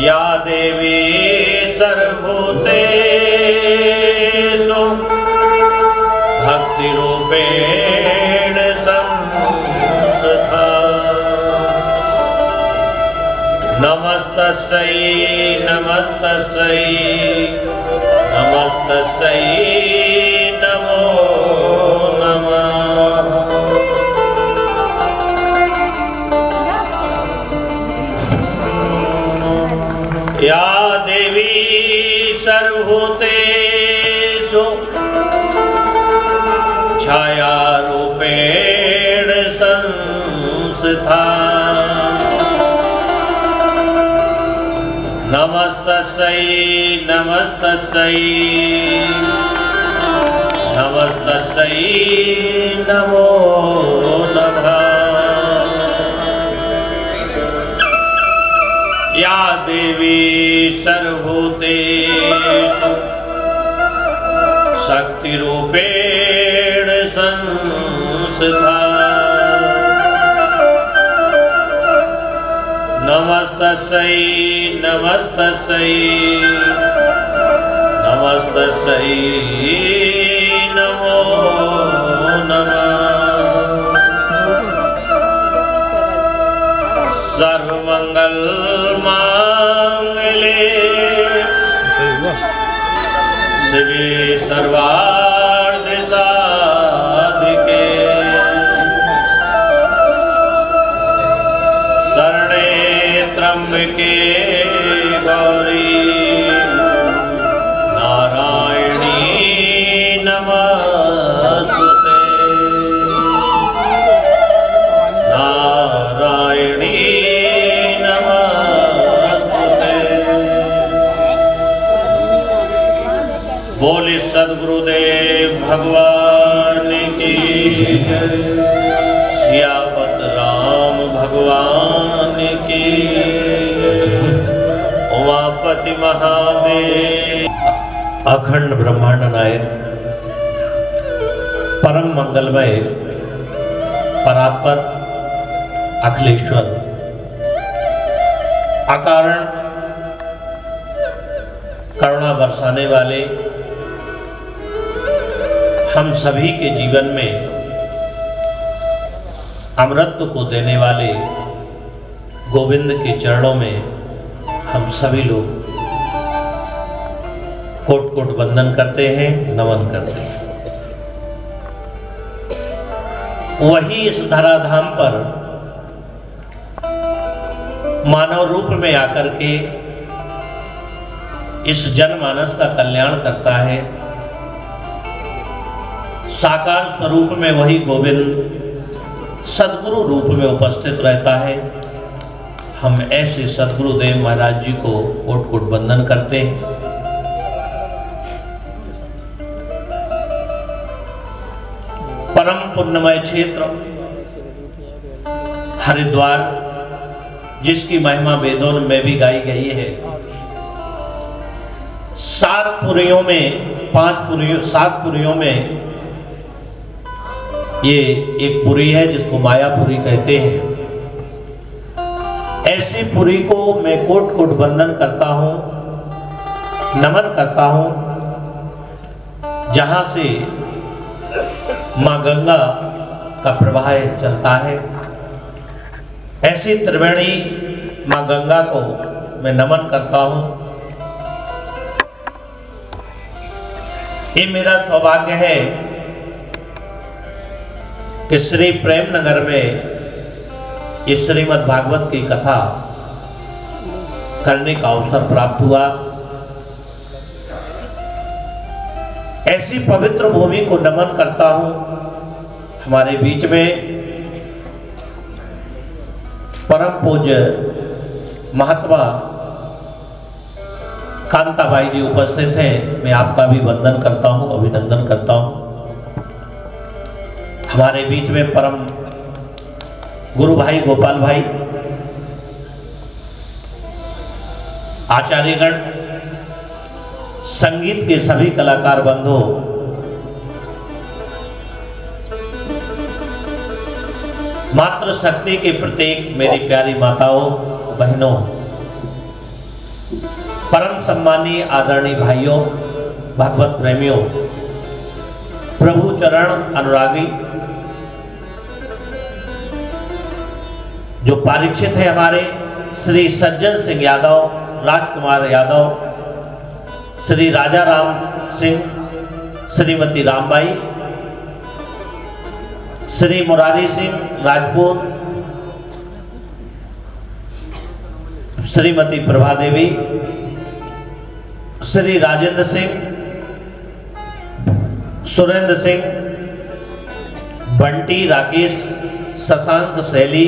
या देवी सर्वभूतेषु भक्तिरूपेण संस्थिता। नमस्तस्यै नमस्तस्यै नमस्तस्यै नमो नमः। या देवी सर्वभूतेषु छायारूपेण संस्थिता। नमस्तस्यै नमस्तस्यै नमस्तस्यै नमो नमः। या देवी सर्वभूतेषु शक्तिरूपेण संस्थिता। नमस्तस्यै नमस्तस्यै नमस्तस्यै नमो नमः। सर्वमंगल मांगल्ये शिवे सर्वार्थ साधिके शरणे त्र्यंबके गौरी नारायणी नमस्तुते। नारायणी बोले सद्गुरुदेव भगवान की जय। सियापत राम भगवान की जय। उमापति महादेव। अखंड ब्रह्मांड नायक परम मंगलमय परात्पर अखिलेश्वर अकारण करुणा बरसाने वाले हम सभी के जीवन में अमृत को देने वाले गोविंद के चरणों में हम सभी लोग कोट कोट वंदन करते हैं, नमन करते हैं। वही इस धराधाम पर मानव रूप में आकर के इस जनमानस का कल्याण करता है। साकार स्वरूप में वही गोविंद सद्गुरु रूप में उपस्थित रहता है। हम ऐसे सद्गुरुदेव महाराज जी को कोट कोट वंदन करते हैं। परम पुण्यमय क्षेत्र हरिद्वार, जिसकी महिमा वेदों में भी गाई गई है। 7 पुरियों में 7 पुरियों में ये एक पुरी है जिसको मायापुरी कहते हैं। ऐसी पुरी को मैं कोट कोट वंदन करता हूँ, नमन करता हूँ, जहाँ से माँ गंगा का प्रवाह चलता है। ऐसी त्रिवेणी माँ गंगा को मैं नमन करता हूँ। ये मेरा सौभाग्य है कि श्री प्रेम नगर में ये श्रीमद् भागवत की कथा करने का अवसर प्राप्त हुआ। ऐसी पवित्र भूमि को नमन करता हूँ। हमारे बीच में परम पूज्य महात्मा कांताबाई जी उपस्थित हैं। मैं आपका भी वंदन करता हूँ, अभिनंदन करता हूँ। हमारे बीच में परम गुरु भाई गोपाल भाई, आचार्यगण, संगीत के सभी कलाकार बंधु, मातृशक्ति के प्रतीक मेरी प्यारी माताओं बहनों, परम सम्मानीय आदरणीय भाइयों, भागवत प्रेमियों, प्रभु चरण अनुरागी, जो परीक्षित है हमारे श्री सज्जन सिंह यादव, राजकुमार यादव, श्री राजा राम सिंह, श्रीमती रामबाई, श्री मुरारी सिंह राजपूत, श्रीमती प्रभा देवी, श्री राजेंद्र सिंह, सुरेंद्र सिंह, बंटी, राकेश, शशांक, शैली,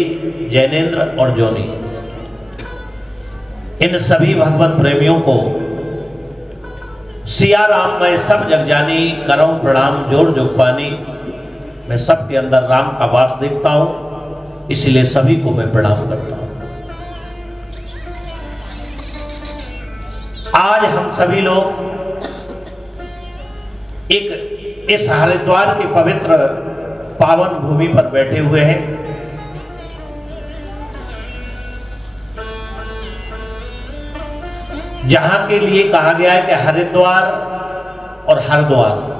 जैनेन्द्र और जोनी, इन सभी भगवत प्रेमियों को सिया राम मैं सब जग जानी, करऊं प्रणाम जोर जुगपानी। मैं सबके अंदर राम का वास देखता हूं, इसलिए सभी को मैं प्रणाम करता हूं। आज हम सभी लोग एक इस हरिद्वार की पवित्र पावन भूमि पर बैठे हुए हैं। जहां के लिए कहा गया है कि हरिद्वार और हरद्वार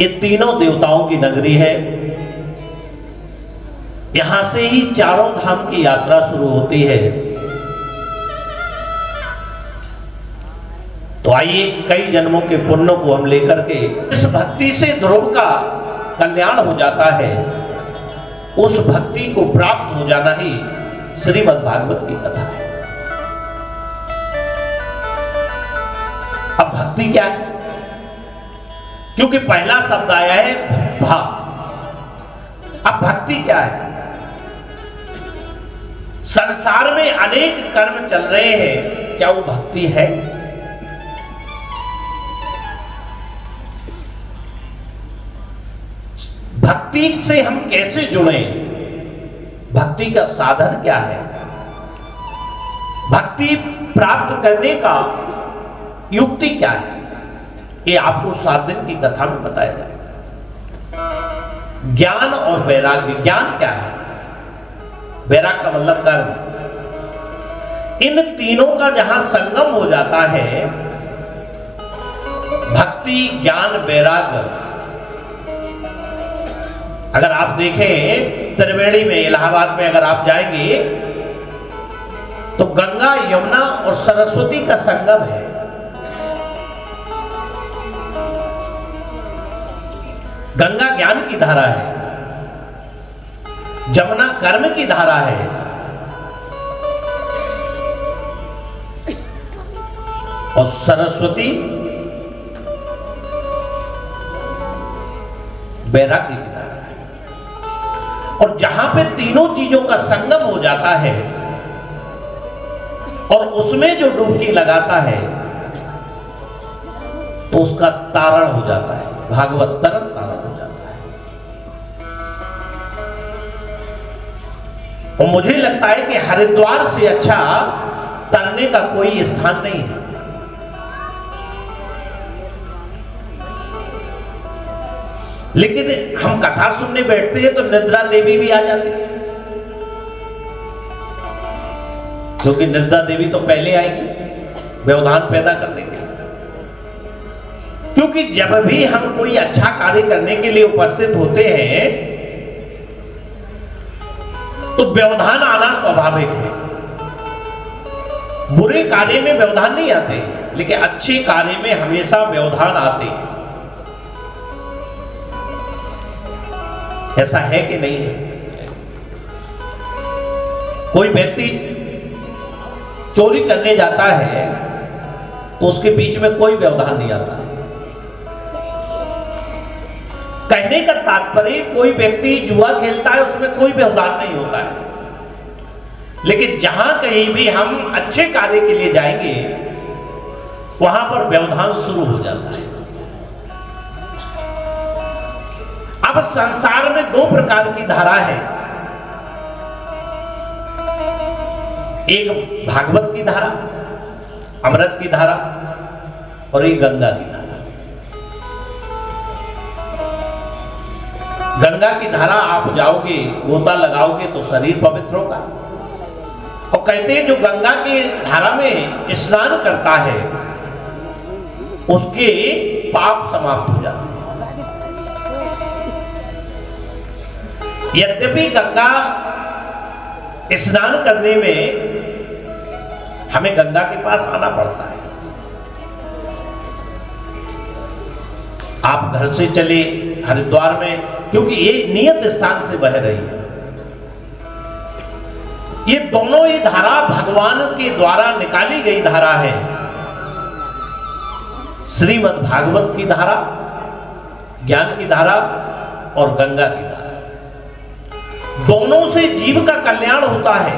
ये तीनों देवताओं की नगरी है। यहां से ही चारों धाम की यात्रा शुरू होती है। तो आइए कई जन्मों के पुण्यों को हम लेकर के इस भक्ति से ध्रुव का कल्याण हो जाता है, उस भक्ति को प्राप्त हो जाना ही श्रीमद् भागवत की कथा है। अब भक्ति क्या है? क्योंकि पहला शब्द आया है भा। अब भक्ति क्या है? संसार में अनेक कर्म चल रहे हैं, क्या वो भक्ति है? भक्ति से हम कैसे जुड़े? भक्ति का साधन क्या है? भक्ति प्राप्त करने का युक्ति क्या है? ये आपको 7 दिन की कथा में बताया जाएगा। ज्ञान और वैराग्य। ज्ञान क्या है? वैराग का मतलब कर्म। इन तीनों का जहां संगम हो जाता है, भक्ति, ज्ञान, वैराग्य। अगर आप देखें त्रिवेणी में, इलाहाबाद में अगर आप जाएंगे तो गंगा, यमुना और सरस्वती का संगम है। गंगा ज्ञान की धारा है, जमुना कर्म की धारा है, और सरस्वती वैराग्य की धारा है। और जहां पे तीनों चीजों का संगम हो जाता है और उसमें जो डुबकी लगाता है तो उसका तारण हो जाता है, भागवत तरन तारण हो जाता है। और मुझे लगता है कि हरिद्वार से अच्छा तरने का कोई स्थान नहीं है। लेकिन हम कथा सुनने बैठते हैं तो निद्रा देवी भी आ जाती है, क्योंकि निद्रा देवी तो पहले आएगी व्यवधान पैदा करने के लिए। क्योंकि जब भी हम कोई अच्छा कार्य करने के लिए उपस्थित होते हैं तो व्यवधान आना स्वाभाविक है। बुरे कार्य में व्यवधान नहीं आते, लेकिन अच्छे कार्य में हमेशा व्यवधान आते हैं। ऐसा है कि नहीं है? कोई व्यक्ति चोरी करने जाता है तो उसके बीच में कोई व्यवधान नहीं आता। कहने का तात्पर्य, कोई व्यक्ति जुआ खेलता है उसमें कोई व्यवधान नहीं होता है, लेकिन जहां कहीं भी हम अच्छे कार्य के लिए जाएंगे वहां पर व्यवधान शुरू हो जाता है। अब संसार में 2 प्रकार की धारा है, एक भागवत की धारा, अमृत की धारा, और एक गंगा की धारा। गंगा की धारा आप जाओगे, गोता लगाओगे तो शरीर पवित्र होगा। और कहते हैं जो गंगा की धारा में स्नान करता है उसके पाप समाप्त हो जाते हैं। यद्यपि गंगा स्नान करने में हमें गंगा के पास आना पड़ता है। आप घर से चले हरिद्वार में, क्योंकि ये नियत स्थान से बह रही है। ये दोनों ही धारा भगवान के द्वारा निकाली गई धारा है। श्रीमद् भागवत की धारा, ज्ञान की धारा और गंगा की धारा, दोनों से जीव का कल्याण होता है।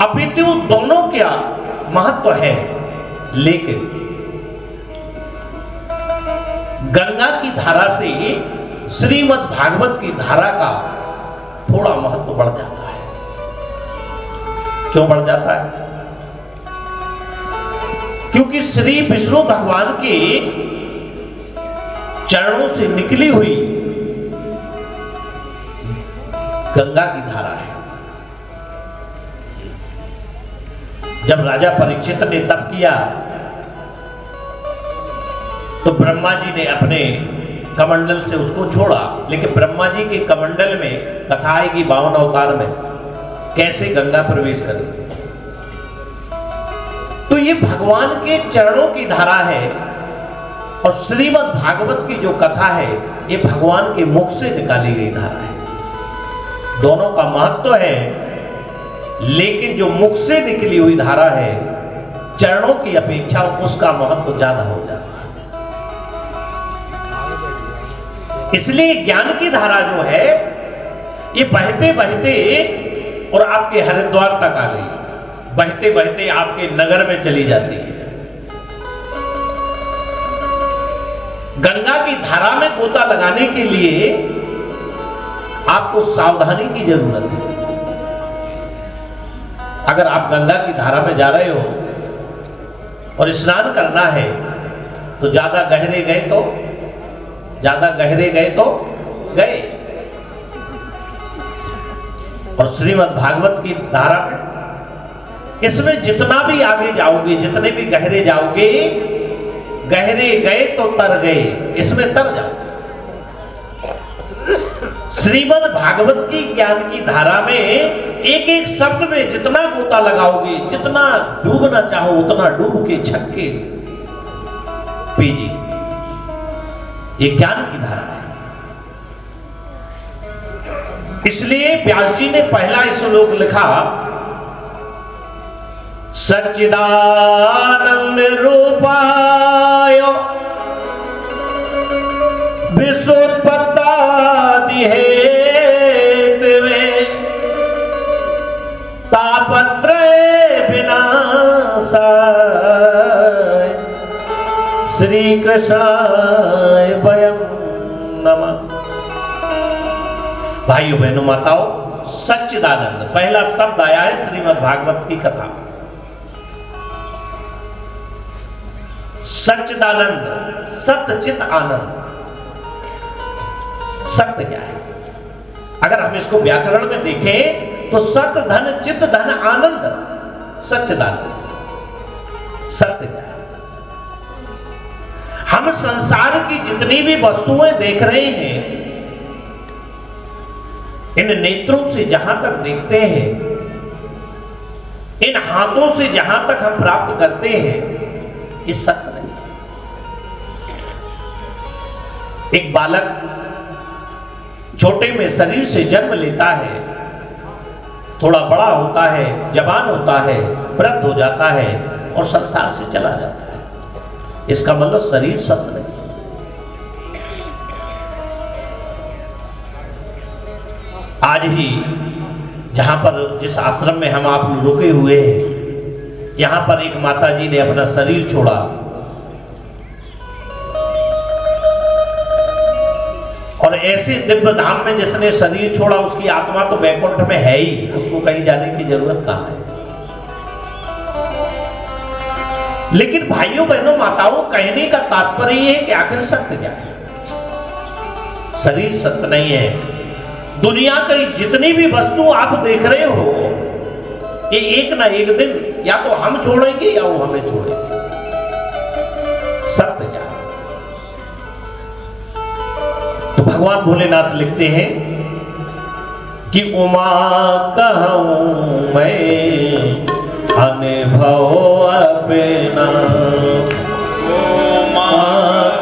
अपितु दोनों क्या महत्व है, लेकिन गंगा की धारा से श्रीमद् भागवत की धारा का थोड़ा महत्व बढ़ जाता है। क्यों बढ़ जाता है? क्योंकि श्री विष्णु भगवान के चरणों से निकली हुई गंगा की धारा है। जब राजा परीक्षित ने तप किया तो ब्रह्मा जी ने अपने कमंडल से उसको छोड़ा, लेकिन ब्रह्मा जी के कमंडल में कथा है कि 52 अवतार में कैसे गंगा प्रवेश करे। तो ये भगवान के चरणों की धारा है और श्रीमद् भागवत की जो कथा है ये भगवान के मुख से निकाली गई धारा है। दोनों का महत्व है, लेकिन जो मुख से निकली हुई धारा है चरणों की अपेक्षा उसका महत्व ज्यादा हो जाता है। इसलिए ज्ञान की धारा जो है ये बहते बहते और आपके हरिद्वार तक आ गई, बहते बहते आपके नगर में चली जाती है। गंगा की धारा में गोता लगाने के लिए आपको सावधानी की जरूरत है। अगर आप गंगा की धारा में जा रहे हो और स्नान करना है तो ज्यादा गहरे गए तो गए। और श्रीमद् भागवत की धारा में इसमें जितना भी आगे जाओगे, जितने भी गहरे जाओगे, गहरे गए तो तर गए, इसमें तर जाओ। श्रीमद् भागवत की ज्ञान की धारा में एक एक शब्द में जितना गोता लगाओगे, जितना डूबना चाहो उतना डूब के छक्के पीजिए। ये ज्ञान की धारा है। इसलिए व्यास जी ने पहला श्लोक लिखा, सच्चिदानंद रूपाय विश्वोत्पत्ति हेतवे तापत्रय विनाशाय श्री कृष्णाय वयं नमः। भाइयों बहनों माताओं, सच्चिदानंद पहला शब्द आया है श्रीमद् भागवत की कथा। सच्चिदानंद, सत्यचित आनंद। सत्य क्या है? अगर हम इसको व्याकरण में देखें तो सत्य धन चित धन आनंद, सच्चिदानंद। सत्य क्या है? हम संसार की जितनी भी वस्तुएं देख रहे हैं, इन नेत्रों से जहां तक देखते हैं, इन हाथों से जहां तक हम प्राप्त करते हैं, ये सत्य नहीं। एक बालक छोटे में शरीर से जन्म लेता है, थोड़ा बड़ा होता है, जवान होता है, वृद्ध हो जाता है और संसार से चला जाता है। इसका मतलब शरीर सत्य नहीं। आज ही जहां पर जिस आश्रम में हम आप रुके हुए हैं, यहां पर एक माता जी ने अपना शरीर छोड़ा। और ऐसे दिव्य धाम में जिसने शरीर छोड़ा उसकी आत्मा तो वैकुंठ में है ही, उसको कहीं जाने की जरूरत कहां है। लेकिन भाइयों बहनों माताओं, कहने का तात्पर्य है कि आखिर सत्य क्या है। शरीर सत्य नहीं है। दुनिया की जितनी भी वस्तु आप देख रहे हो, ये एक ना एक दिन या तो हम छोड़ेंगे या वो हमें छोड़ेंगे। सत्य क्या? तो भगवान भोलेनाथ लिखते हैं कि उमा कहूं मैं अनुभव अपना, उमा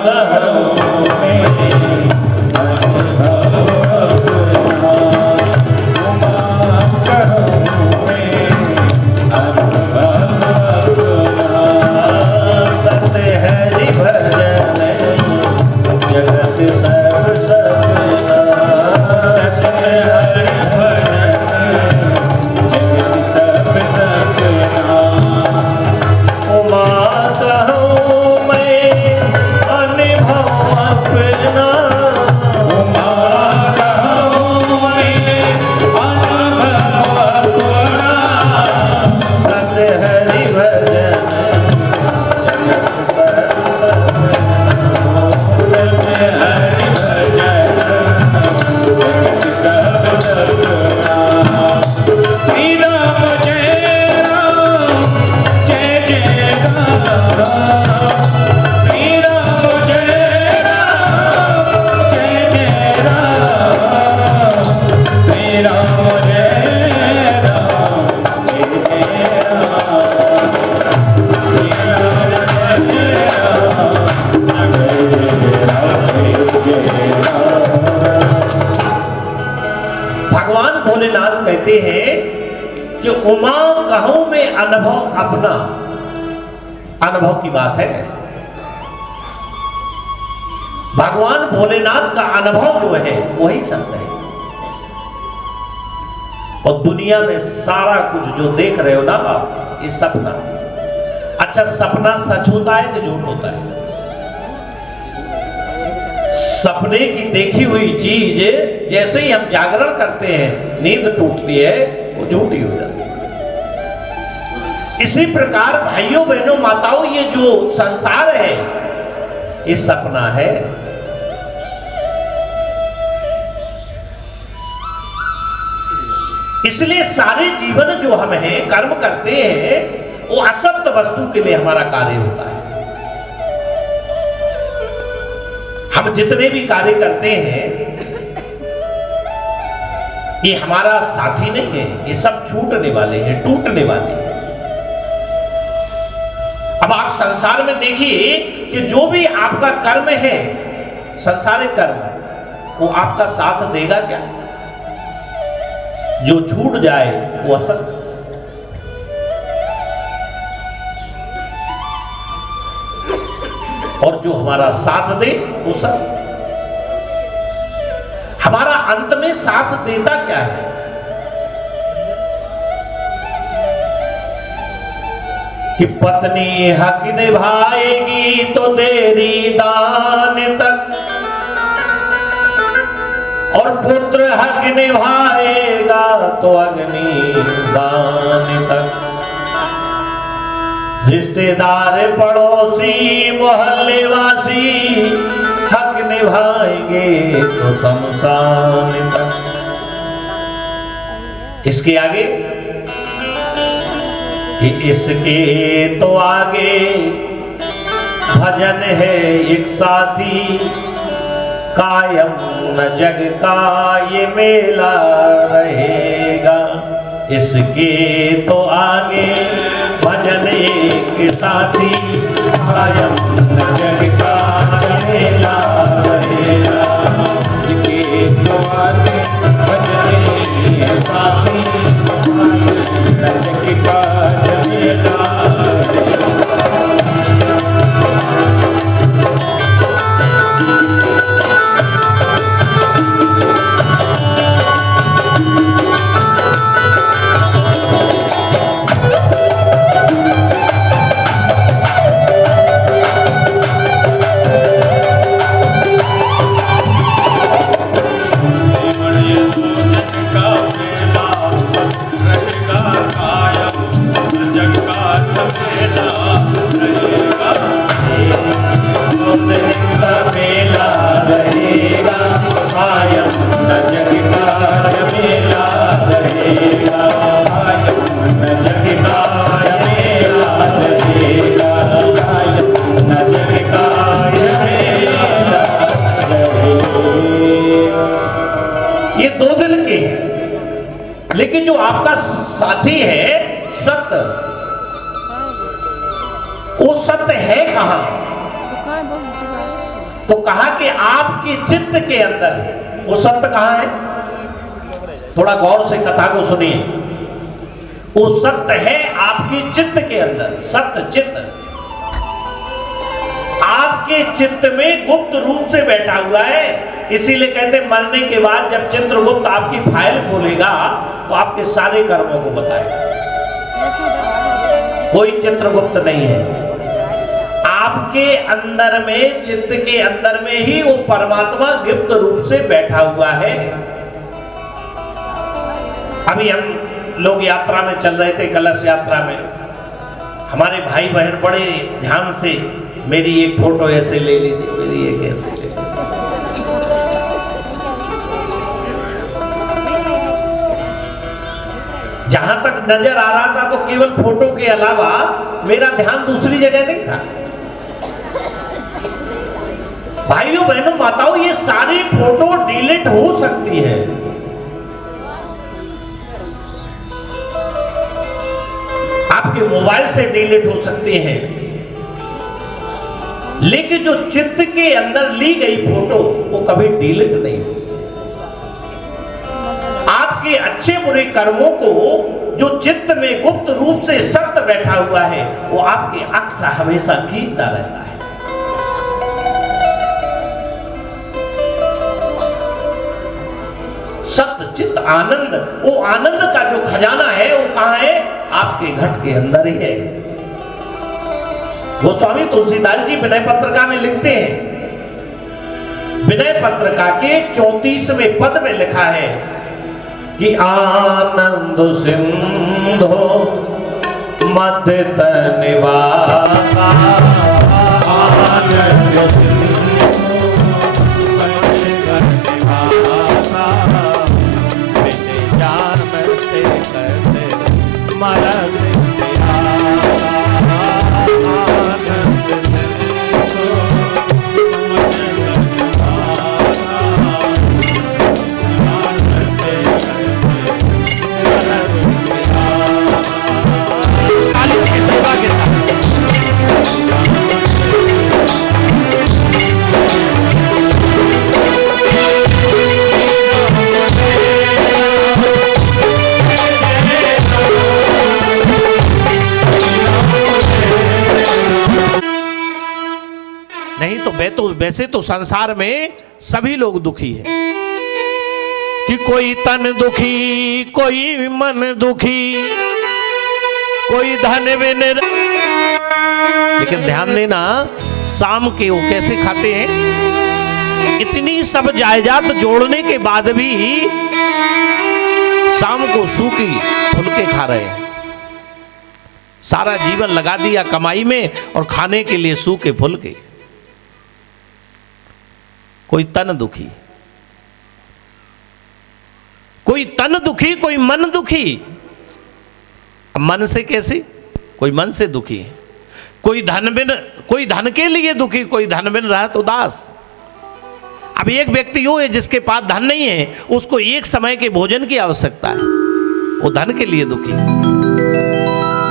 कहूं मैं कहते हैं कि उमा कहूं में अनुभव अपना, अनुभव की बात है। भगवान भोलेनाथ का अनुभव जो है वही सत्य है। और दुनिया में सारा कुछ जो देख रहे हो ना आप, ये सपना। अच्छा, सपना सच होता है कि झूठ होता है? सपने की देखी हुई चीज जैसे ही हम जागरण करते हैं, नींद टूटती है, वो झूठी हो जाती है। इसी प्रकार भाइयों बहनों माताओं, ये जो संसार है ये सपना है। इसलिए सारे जीवन जो हम हैं कर्म करते हैं, वो असत्य वस्तु के लिए हमारा कार्य होता है। हम जितने भी कार्य करते हैं ये हमारा साथी नहीं है, ये सब छूटने वाले हैं, टूटने वाले हैं। अब आप संसार में देखिए कि जो भी आपका कर्म है, संसारिक कर्म, वो आपका साथ देगा क्या? जो छूट जाए वो असत्य। और जो हमारा साथ दे वो सत्य। हमारा अंत में साथ देता क्या है? कि पत्नी हक निभाएगी तो देरी दान तक, और पुत्र हक निभाएगा तो अग्नि दान तक। रिश्तेदार पड़ोसी मोहल्ले वासी हक निभाएंगे तो शमशान तक। इसके आगे कि इसके तो आगे भजन है एक साथी, कायम न जग का ये मेला रहेगा। इसके तो आगे भजन एक साथी, कायम न जग का मेला रहेगा। इसके तो आगे भजन एक साथी, कायम न जग का मेला रहेगा। आपका साथी है सत्य, वो सत्य है कहां? तो कहा कि आपके चित्त के अंदर वो सत्य कहां है? थोड़ा गौर से कथा को सुनिए। वो सत्य है आपके चित्त के अंदर, सत्य चित्त आपके चित्त में गुप्त रूप से बैठा हुआ है। इसीलिए कहते मरने के बाद जब चित्रगुप्त आपकी फाइल खोलेगा तो आपके सारे कर्मों को बताएगा। कोई चित्रगुप्त नहीं है, आपके अंदर में, चित्त के अंदर में ही वो परमात्मा गुप्त रूप से बैठा हुआ है। अभी हम लोग यात्रा में चल रहे थे, कलश यात्रा में। हमारे भाई बहन बड़े ध्यान से मेरी एक फोटो ऐसे ले लीजिए, मेरी एक ऐसे ले लीजिए। जहां तक नजर आ रहा था तो केवल फोटो के अलावा मेरा ध्यान दूसरी जगह नहीं था। भाइयों बहनों माताओं, ये सारी फोटो डिलीट हो सकती है। आपके मोबाइल से डिलीट हो सकती है, लेकिन जो चित्त के अंदर ली गई फोटो वो कभी डिलीट नहीं होती। आपके अच्छे बुरे कर्मों को जो चित्त में गुप्त रूप से सत्य बैठा हुआ है वो आपके अक्स हमेशा खींचता रहता है। सत्य चित्त आनंद, वो आनंद का जो खजाना है वो कहां है? आपके घट के अंदर ही है। गोस्वामी तुलसीदास जी विनय पत्रिका में लिखते हैं, विनय पत्रिका के 34वें पद में लिखा है कि आनंद सिंधु मध्य निवासा, आनंद सिंधु मध्य निवासा, बिन जान मरते करते मरते तो वैसे तो संसार में सभी लोग दुखी है कि कोई तन दुखी, कोई मन दुखी, कोई धन बिन। लेकिन ध्यान देना, शाम के वो कैसे खाते हैं? इतनी सब जायदाद जोड़ने के बाद भी शाम को सूखी फुलके खा रहे हैं। सारा जीवन लगा दिया कमाई में और खाने के लिए सूखे फुलके। कोई तन दुखी, कोई तन दुखी, कोई मन दुखी। अब मन से कैसे? कोई मन से दुखी है। कोई धन बिन, कोई धन के लिए दुखी, कोई धन बिन रहत उदास। अब एक व्यक्ति वो है जिसके पास धन नहीं है, उसको एक समय के भोजन की आवश्यकता है, वो धन के लिए दुखी।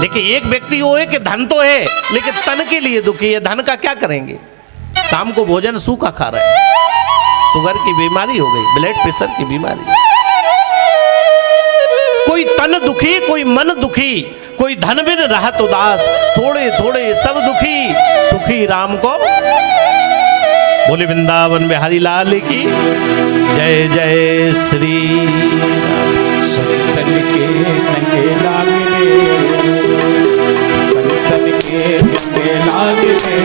लेकिन एक व्यक्ति वो है कि धन तो है लेकिन तन के लिए दुखी है। धन का क्या करेंगे? शाम को भोजन सूखा खा रहे हैं, शुगर की बीमारी हो गई, ब्लड प्रेशर की बीमारी। कोई तन दुखी, कोई मन दुखी, कोई धन बिन रहत उदास, थोड़े थोड़े सब दुखी, सुखी राम को। बोले वृंदावन बिहारी लाल की जय जय श्री। संतन के संगे लागने, संतन के संगे लागने,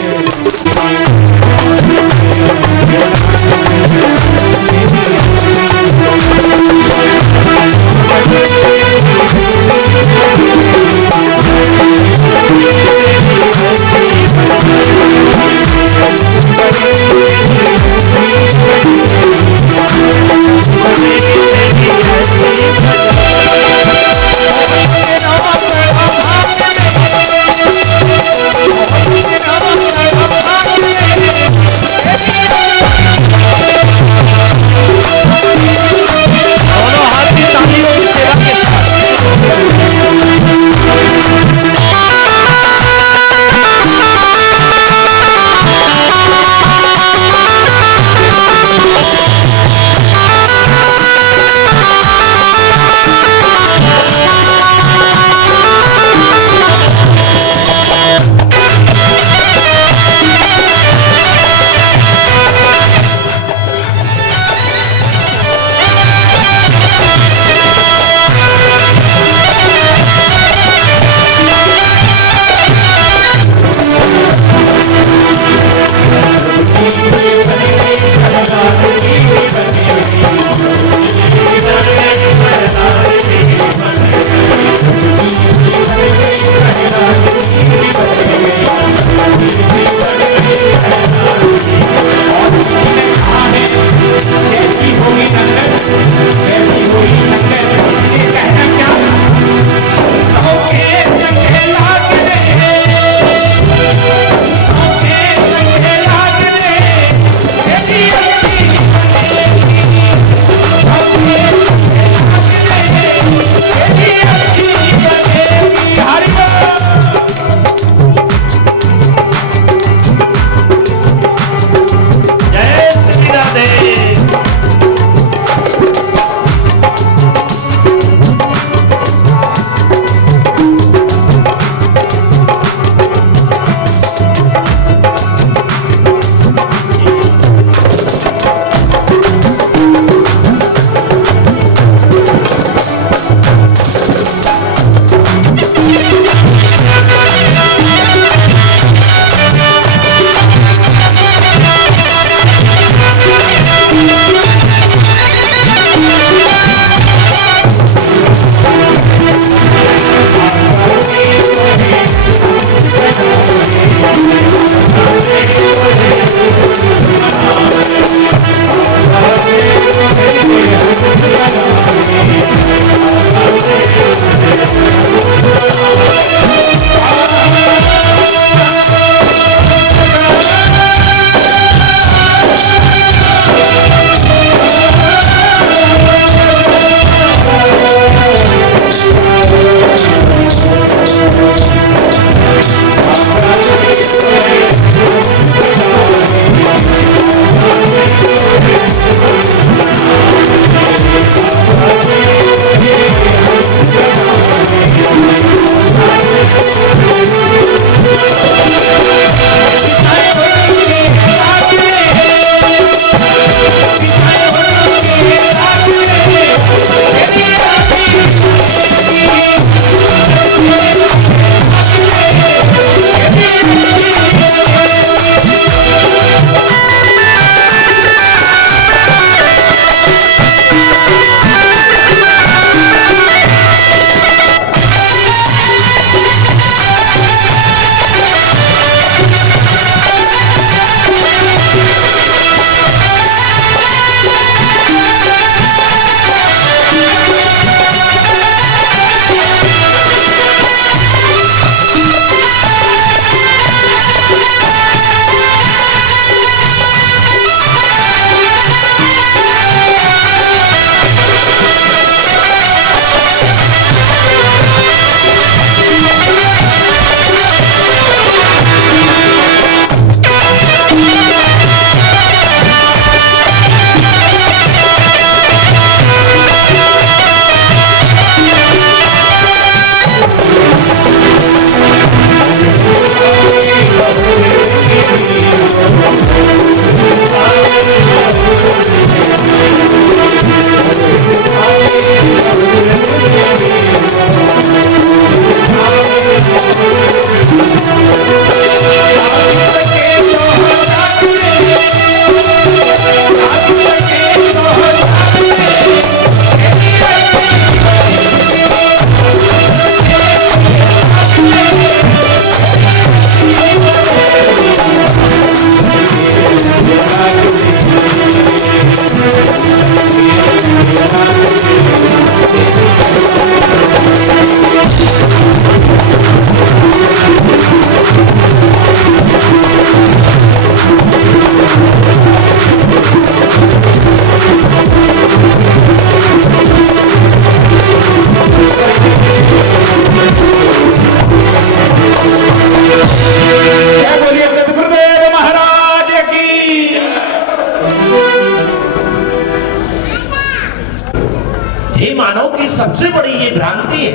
सबसे बड़ी ये भ्रांति है।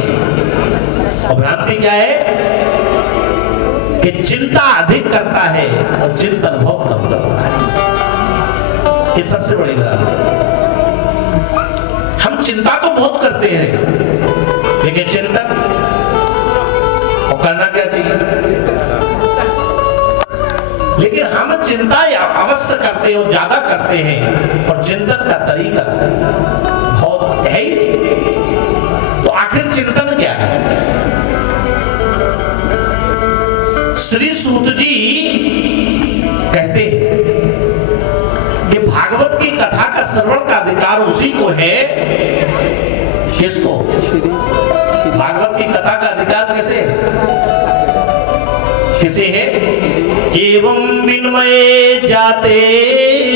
और भ्रांति क्या है कि चिंता अधिक करता है और चिंतन बहुत कम करता है। ये सबसे बड़ी भ्रांति है। हम चिंता तो बहुत करते हैं, लेकिन चिंतन और करना क्या चाहिए? लेकिन हम चिंता अवश्य करते हैं और ज्यादा करते हैं, और चिंतन का तरीका बहुत है ही नहीं। तो आखिर चिंतन क्या है? श्री सूत जी कहते हैं कि भागवत की कथा का श्रवण का अधिकार उसी को है। किसको? भागवत की कथा का अधिकार किसे किसे है? एवं विन्मये जाते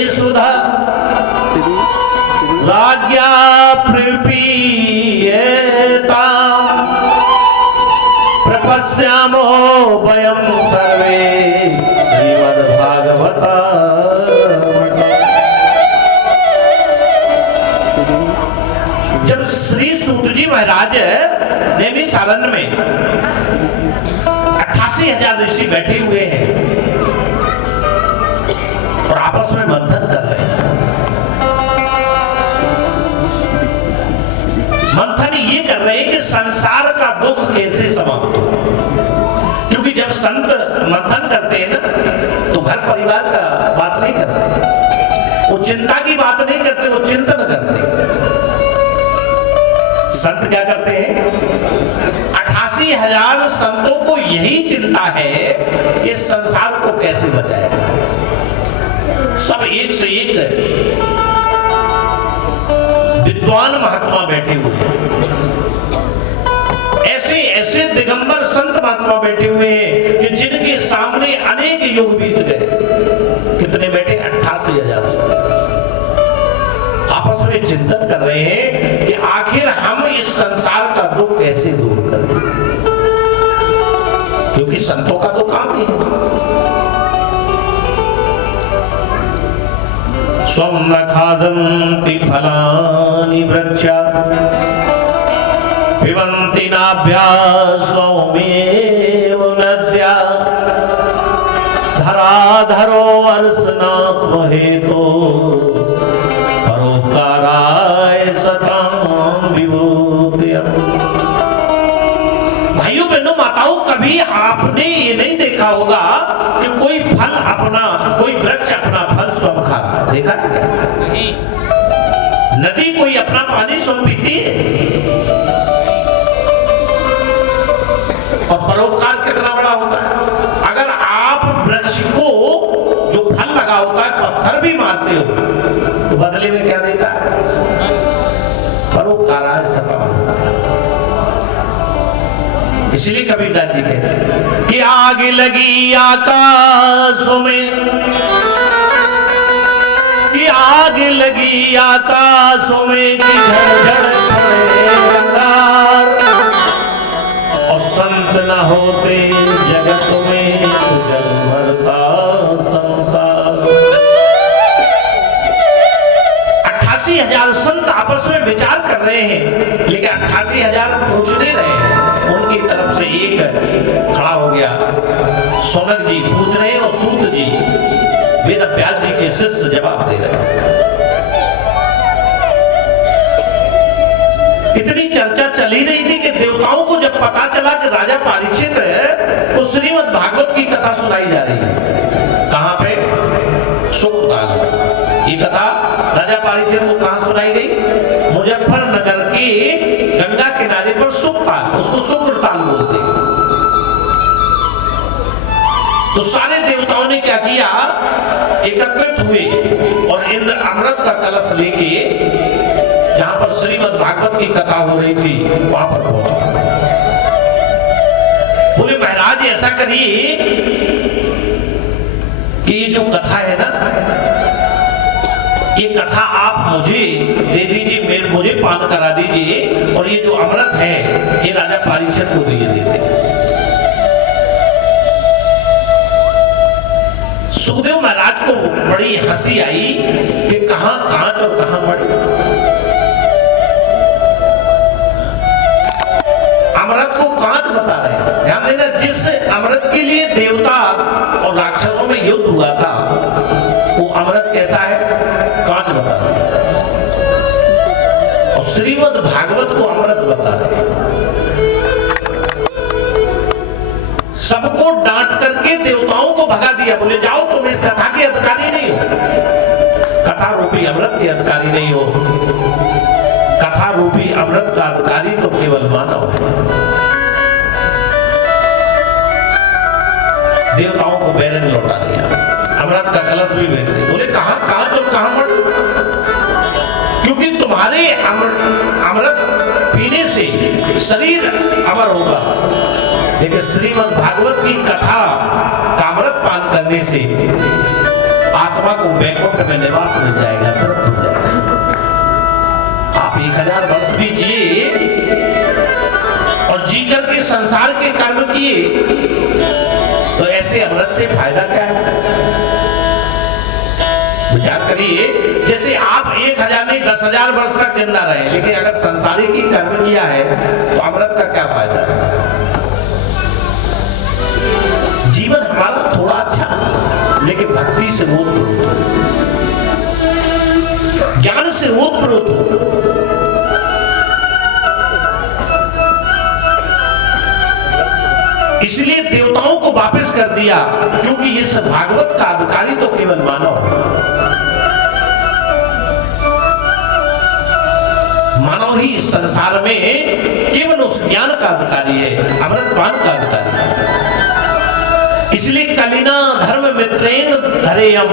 सुधा राज्ञा प्रपीयताम् प्रपश्यामो वयं सर्वे श्रीमद्भागवता। जब श्री सूत जी महाराज नैमिषारण्य में 88,000 ऋषि बैठे हुए हैं और आपस में मंथन कर रहे हैं। मंथन ये कर रहे हैं कि संसार का दुख कैसे समाप्त हो। क्योंकि जब संत मंथन करते हैं ना, तो घर परिवार का बात नहीं करते, वो चिंता की बात नहीं करते, वो चिंतन करते हैं। संत क्या करते हैं? 88,000 संतों को यही चिंता है कि संसार को कैसे बचाएं। सब एक से एक विद्वान महात्मा बैठे हुए हैं, ऐसे ऐसे दिगंबर संत महात्मा बैठे हुए हैं कि जिनके सामने अनेक युग बीत गए। कितने बैठे? 88,000 संत आपस में चिंतन कर रहे हैं कि आखिर हम इस संसार का दुख कैसे दूर करें। क्योंकि संतों का तो काम ही है। स्वं न खादन्ति फलानि वृक्षा पिबन्ति नाभ्या स्वमेव नद्या धराधरो वर्षनात्म हेतो परोपकाराय सतां विभूतिया। भाइयों बहनों माताओं, कभी आपने ये नहीं देखा होगा कि कोई फल अपना, कोई वृक्ष अपना फल स्वयं खा रहा है। देखा है? नदी कोई अपना पानी स्वयं पीती है? और परोपकार कितना बड़ा होता है। अगर आप वृक्ष को जो फल लगा होता है पत्थर भी मारते हो, तो बदले में क्या देता है? परोपकाराय सतां। इसलिए कबीरदास जी कहते हैं कि आग लगी आकाशों में, कि आग लगी आकाशों में, कि झड़ अंगार, और संत न होते जगत में तो जल भरता संसार। 88,000 संत आपस में विचार कर रहे हैं, लेकिन 88,000 पूछ नहीं रहे हैं। उनकी तरफ से एक खड़ा हो गया, सौनक जी पूछ रहे हैं और सूत जी वेद व्यास जी के शिष्य जवाब दे रहे हैं। इतनी चर्चा चली रही थी कि देवताओं को जब पता चला कि राजा परीक्षित है, तो श्रीमद् भागवत की कथा सुनाई जा रही है। कहां पे? सुखताल। ये कथा राजा परीक्षित को कहां सुनाई गई? मुजफ्फरनगर की गंगा किनारे पर सुखताल, उसको सुखताल बोलते हैं। तो सारे देवताओं ने क्या किया? एकत्रित हुए और इंद्र अमृत का कलश लेके जहां पर श्रीमद् भागवत की कथा हो रही थी वहां पर पहुंचे। बोले महाराज ऐसा करिए कि ये जो कथा है ना, ये कथा आप मुझे दे दीजिए, मुझे पान करा दीजिए, और ये जो अमृत है ये राजा परीक्षित को दे देते। सुखदेव महाराज को बड़ी हंसी आई कि कहां कांच और कहां मणि। जिस अमृत के लिए देवता और राक्षसों में युद्ध हुआ था, वो अमृत कैसा है? कांच बता रहे। और श्रीमद् भागवत को अमृत बता रहे। सबको डांट करके देवताओं को भगा दिया, बोले जाओ तुम इस कथा के अधिकारी नहीं हो, कथा रूपी अमृत के अधिकारी नहीं हो। कथा रूपी अमृत का अधिकारी तो केवल मानव है। देवताओं को बैरन लौटा दिया, अमृत का कलश भी भेज दिया। बोले कहां जो कहां मर, क्योंकि तुम्हारे अमृत पीने से शरीर अमर होगा, लेकिन श्रीमद् भागवत की कथा का अमृत पान करने से आत्मा को वैकुंठ में निवास मिल जाएगा, तृप्त हो जाएगा। आप 1000 वर्ष भी जिए और जीकर के संसार के कर्म किए, तो ऐसे अमृत से फायदा क्या है? विचार करिए, जैसे आप 1000 नहीं 10,000 वर्ष तक जिंदा रहे, लेकिन अगर संसारी की कर्म किया है तो अमृत का क्या फायदा? जीवन हमारा थोड़ा अच्छा, लेकिन भक्ति से ओतप्रोत हो, ज्ञान से ओतप्रोत हो। इसलिए देवताओं को वापस कर दिया, क्योंकि इस भागवत का अधिकारी तो केवल मानव है। मानव ही संसार में केवल उस ज्ञान का अधिकारी है, अमृतपान का अधिकारी है। इसलिए कलिना धर्म मित्रेण धरेयम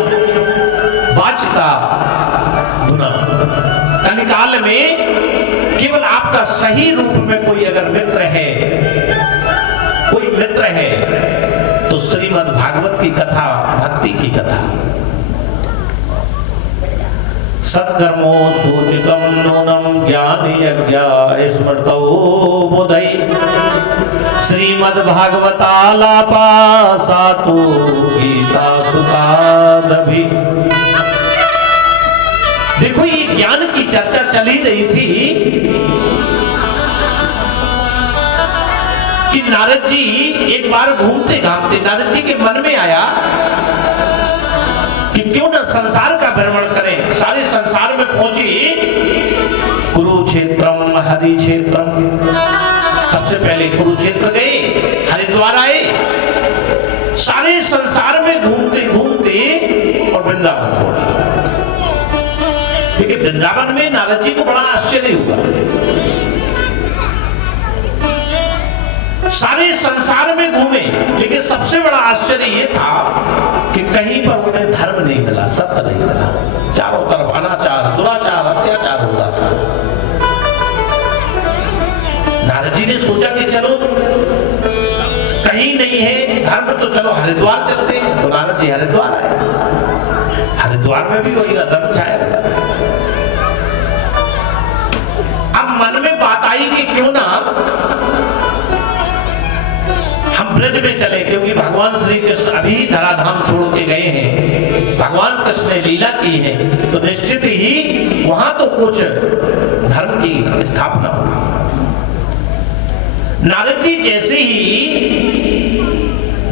वाचिता धुना। कलिकाल में केवल आपका सही रूप में कोई अगर मित्र है, कोई मित्र है, तो श्रीमद् भागवत की कथा, भक्ति की कथा। सत्कर्मो सूचितम नूनम ज्ञान यज्ञा स्मृतौ बुधै श्रीमद् भागवतालापा सातु गीता सुखादभि। देखो, ये ज्ञान की चर्चा चली रही थी कि नारद जी एक बार घूमते घामते नारद जी के मन में आया कि क्यों न संसार का भ्रमण करें। सारे संसार में पहुंची, कुरुक्षेत्रम हरिक्षेत्रम। सबसे पहले कुरुक्षेत्र गए, हरिद्वार आए, सारे संसार में घूमते घूमते और वृंदावन पहुंचे। लेकिन वृंदावन में नारद जी को बड़ा आश्चर्य हुआ। सारे संसार में घूमे, लेकिन सबसे बड़ा आश्चर्य यह था कि कहीं पर उन्हें धर्म नहीं मिला, सत्य नहीं मिला। चारों तरफ अनाचार, दुराचार, अत्याचार हो रहा था। नारद जी ने सोचा कि चलो कहीं नहीं है धर्म, तो चलो हरिद्वार चलते हैं। तो नारद जी हरिद्वार आए। हरिद्वार में भी वही अधर्म छाया हुआ था। अब मन में बात आई कि क्यों ना हम ब्रज में चले, क्योंकि भगवान श्री कृष्ण अभी धराधाम छोड़ के गए हैं, भगवान कृष्ण ने लीला की है, तो निश्चित ही वहां तो कुछ धर्म की स्थापना होगी। नारद जी जैसे ही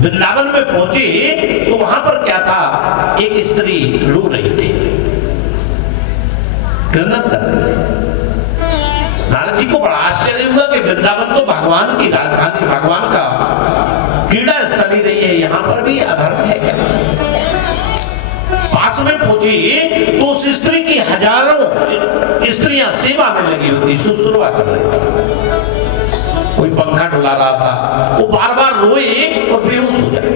वृंदावन में पहुंचे, तो वहां पर क्या था, एक स्त्री रो रही थी, क्रंदन कर रही थी। नारद जी को बड़ा आश्चर्य हुआ कि वृंदावन तो भगवान की राजधानी, भगवान का क्रीड़ा स्थली रही है, यहां पर भी अधर्म है क्या? पास में पहुंची तो उस स्त्री की हजारों स्त्रियां सेवा में लगी हुई, शुश्रूषा कर रही। कोई पंखा डुला रहा था, वो बार बार रोए और बेहोश हो जाए।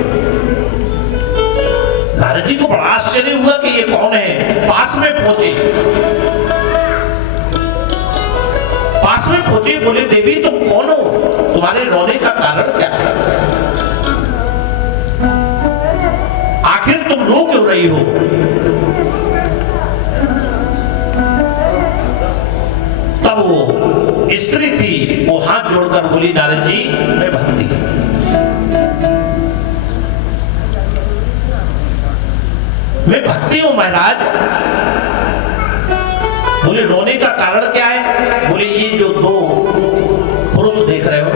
नारद जी को बड़ा आश्चर्य हुआ कि ये कौन है। पास में पहुंचे, बोले देवी तुम कौन हो, तुम्हारे रोने का कारण क्या है, आखिर तुम रो क्यों रही हो? तब वो स्त्री थी, वो हाथ जोड़कर बोली, नारद जी मैं भक्ति मैं भक्ति हूं महाराज। बोले रोने का कारण क्या है? बोले ये जो दो पुरुष देख रहे हो,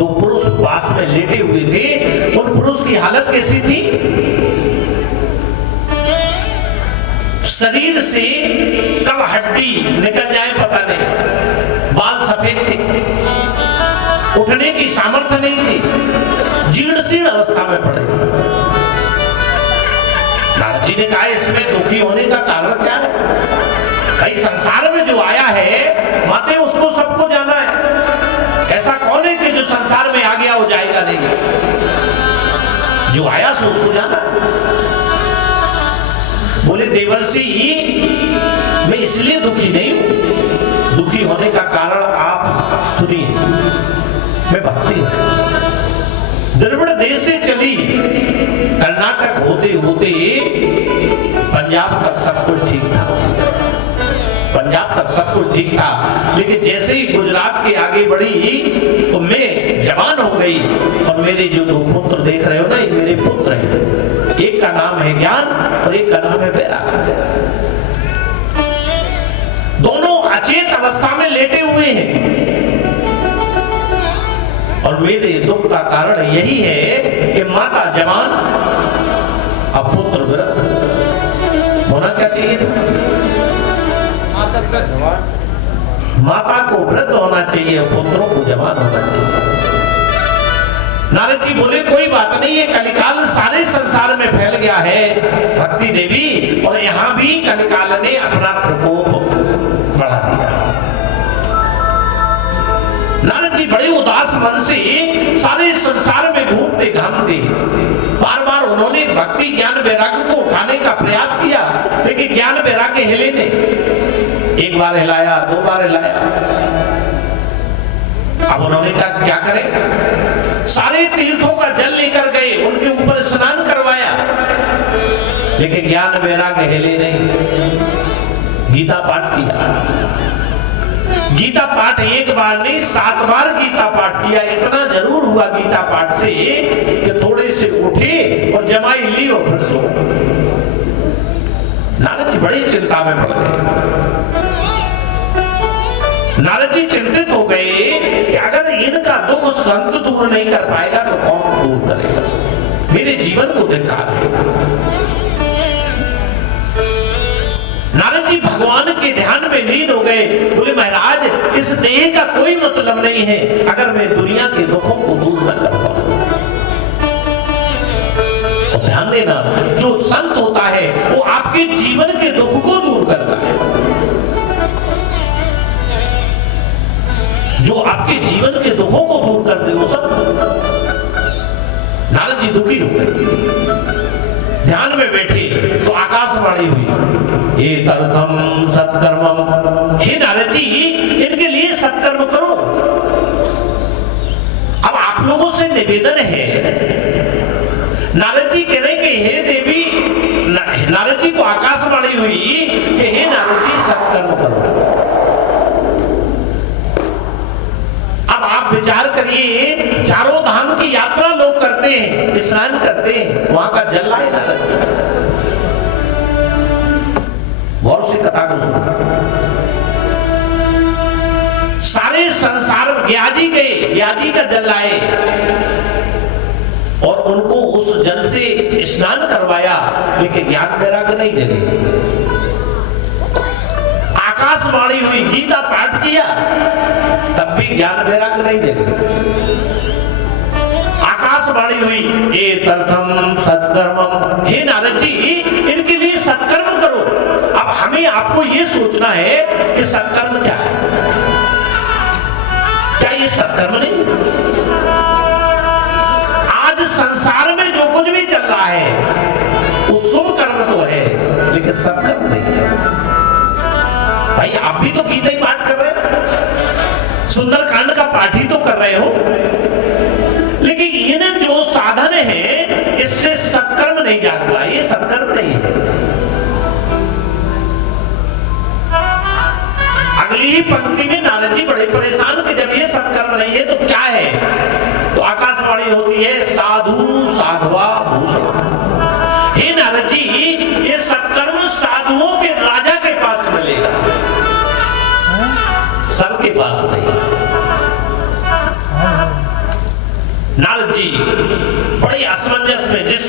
दो पुरुष पास में लेटे हुए थे। उन पुरुष की हालत कैसी थी? शरीर से कब हड्डी निकल जाए पता नहीं, बाल सफेद थे, उठने की सामर्थ्य नहीं थी, जीर्ण शीर्ण अवस्था में पड़े थे। नारद जी ने कहा इसमें दुखी होने का कारण क्या है? भाई संसार में जो आया है माते उसको सबको जाना है। ऐसा कौन है कि जो संसार में आ गया वो जाएगा नहीं? जो आया सो उसको जाना। बोले देवर्षि मैं इसलिए दुखी नहीं हूं, दुखी होने का कारण आप सुनिए। मैं भक्ति द्रविड़ देश से चली, कर्नाटक होते होते पंजाब तक सब कुछ ठीक था, पंजाब तक सब कुछ ठीक था। लेकिन जैसे ही गुजरात के आगे बढ़ी तो मैं जवान हो गई और मेरे जो दो पुत्र देख रहे हो ना, ये मेरे पुत्र हैं। एक का नाम है ज्ञान और एक का नाम है वैराग्य। दोनों अचेत अवस्था में लेटे हुए हैं और मेरे दुख का कारण यही है कि माता जवान अब पुत्र वृद्ध। होना क्या चाहिए था? माता को वृद्ध होना चाहिए, पुत्रों को जवान होना चाहिए। नारद जी बोले कोई बात नहीं, ये कलिकाल सारे संसार में फैल गया है भक्ति देवी, और यहां भी कलिकाल ने अपना प्रकोप बढ़ा दिया। नारद जी बड़े उदास मन से सारे संसार में घूमते घामते, बार बार उन्होंने भक्ति ज्ञान वैराग्य को उठाने का प्रयास किया, लेकिन ज्ञान वैराग्य हिले नहीं। एक बार हिलाया, दो बार हिलाया। अब उन्होंने कहा क्या करें? सारे तीर्थों का जल लेकर गए, उनके ऊपर स्नान करवाया, लेकिन ज्ञान वैराग्य हिले नहीं। गीता पाठ किया, गीता पाठ एक बार नहीं 7 बार गीता पाठ किया। इतना जरूर हुआ गीता पाठ से कि थोड़े से उठे और जमाई ली और फिर सो गए। नारद जी बड़ी चिंता में पड़ गए। नारद जी चिंतित हो गए कि अगर इनका दुख संत दूर नहीं कर पाएगा तो कौन दूर करेगा? मेरे जीवन को धिक्कार है। नारद जी भगवान के ध्यान में लीन हो गए। बोले महाराज इस देह का कोई मतलब नहीं है अगर मैं दुनिया के दुखों को दूर न कर पाऊं। तो ध्यान देना, जो संत होता है वो आपके जीवन के दुख को दूर करता है, जो आपके जीवन के दुखों को दूर कर दे वो संत। नारद जी दुखी हो गए, ध्यान में बैठे तो आकाशवाणी हुई, ये तर्थम सत्कर्मम। हे नारद जी इनके लिए सत्कर्म करो। अब आप लोगों से निवेदन है। नारद जी कह रहे कि हे देवी, नारद जी को आकाशवाणी हुई कि हे नारद जी सत्कर्म करो। अब आप विचार करिए, चारों धाम की यात्रा लोग करते हैं, स्नान करते हैं, वहां का जल लाए नारद जी। गौर से कथा को सुना। सारे संसार ग्याजी गए, ग्याजी का जल लाए और उनको उस जल से स्नान करवाया, लेकिन ज्ञान वैराग्य नहीं जगे। आकाशवाणी हुई, गीता पाठ किया, तब भी ज्ञान वैराग्य नहीं जगे। आकाशवाणी हुई, ये तर्थम सत्कर्मम। हे नारद जी इनके लिए सत्कर्म करो। अब हमें आपको ये सोचना है कि सत्कर्म क्या है। क्या ये सत्कर्म नहीं? आज संसार में जो कुछ भी चल रहा है वो शुभ कर्म तो है, लेकिन सत्कर्म नहीं है। भाई आप भी तो गीता ही पाठ कर रहे हो, सुंदरकांड का पाठ ही तो कर रहे हो, लेकिन ये जो साधन है इससे सत्कर्म नहीं जागता। ये सत्कर्म नहीं है। अगली ही पंक्ति में नारद जी बड़े परेशान कि जब ये सत्कर्म नहीं है तो क्या है? तो आकाशवाणी होती है, साधु साधवा भूषण। हे नारद जी ये सत्कर्म साधुओं के राजा के पास मिलेगा, सबके पास नहीं।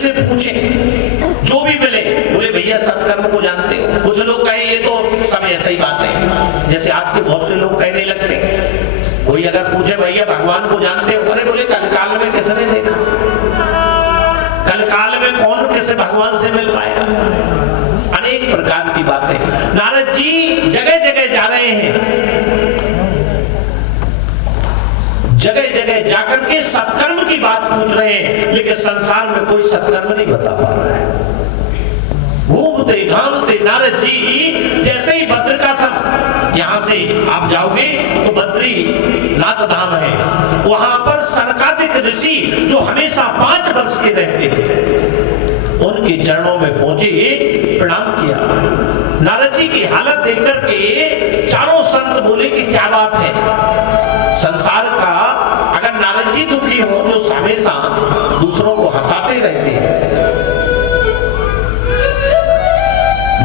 जिससे पूछे, जो भी मिले, बोले भैया सत्कर्म को जानते हो? कुछ लोग कहे ये तो सब ऐसा ही बात है, जैसे आज के बहुत से लोग कहने लगते। कोई अगर पूछे भैया भगवान को जानते हो? अरे बोले कल काल में किसने देखा, कल काल में कौन किसे भगवान से मिल पाएगा। अनेक प्रकार की बातें। नारद जी जगह जगह जा रहे हैं, जगह जगह जाकर के सत्कर्म की बात पूछ रहे हैं, लेकिन संसार में कोई सत्कर्म नहीं बता पा रहा है। घूमते घामते नारद जी जैसे ही बद्र का सब, यहां से आप जाओगे तो बद्री नाथ धाम है, वहां पर सनकादिक ऋषि जो हमेशा 5 वर्ष के रहते थे, उनके चरणों में पहुंचे, प्रणाम किया। नारद जी की हालत देख करके चारों संत बोले कि क्या बात है, संसार का अगर नारद जी दुखी हो तो हमेशा दूसरों को हंसाते रहते हैं,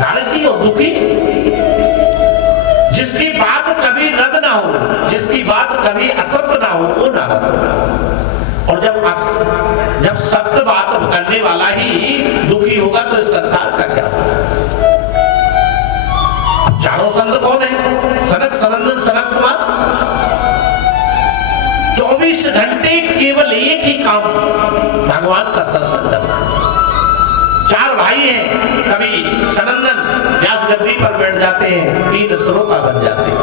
नारद जी और दुखी, जिसकी बात कभी रद ना हो, जिसकी बात कभी असत्य ना हो, वो नारद। और जब सत्य बात करने वाला ही दुखी होगा तो इस संसार का क्या होगा। चारों संत कौन है? सनक, सनंदन, सनत कुमार। 24 घंटे केवल एक ही काम, भगवान का सत्संग करना। 4 भाई हैं, कभी सनंदन व्यास गद्दी पर बैठ जाते हैं, 3 श्रोता बन जाते हैं,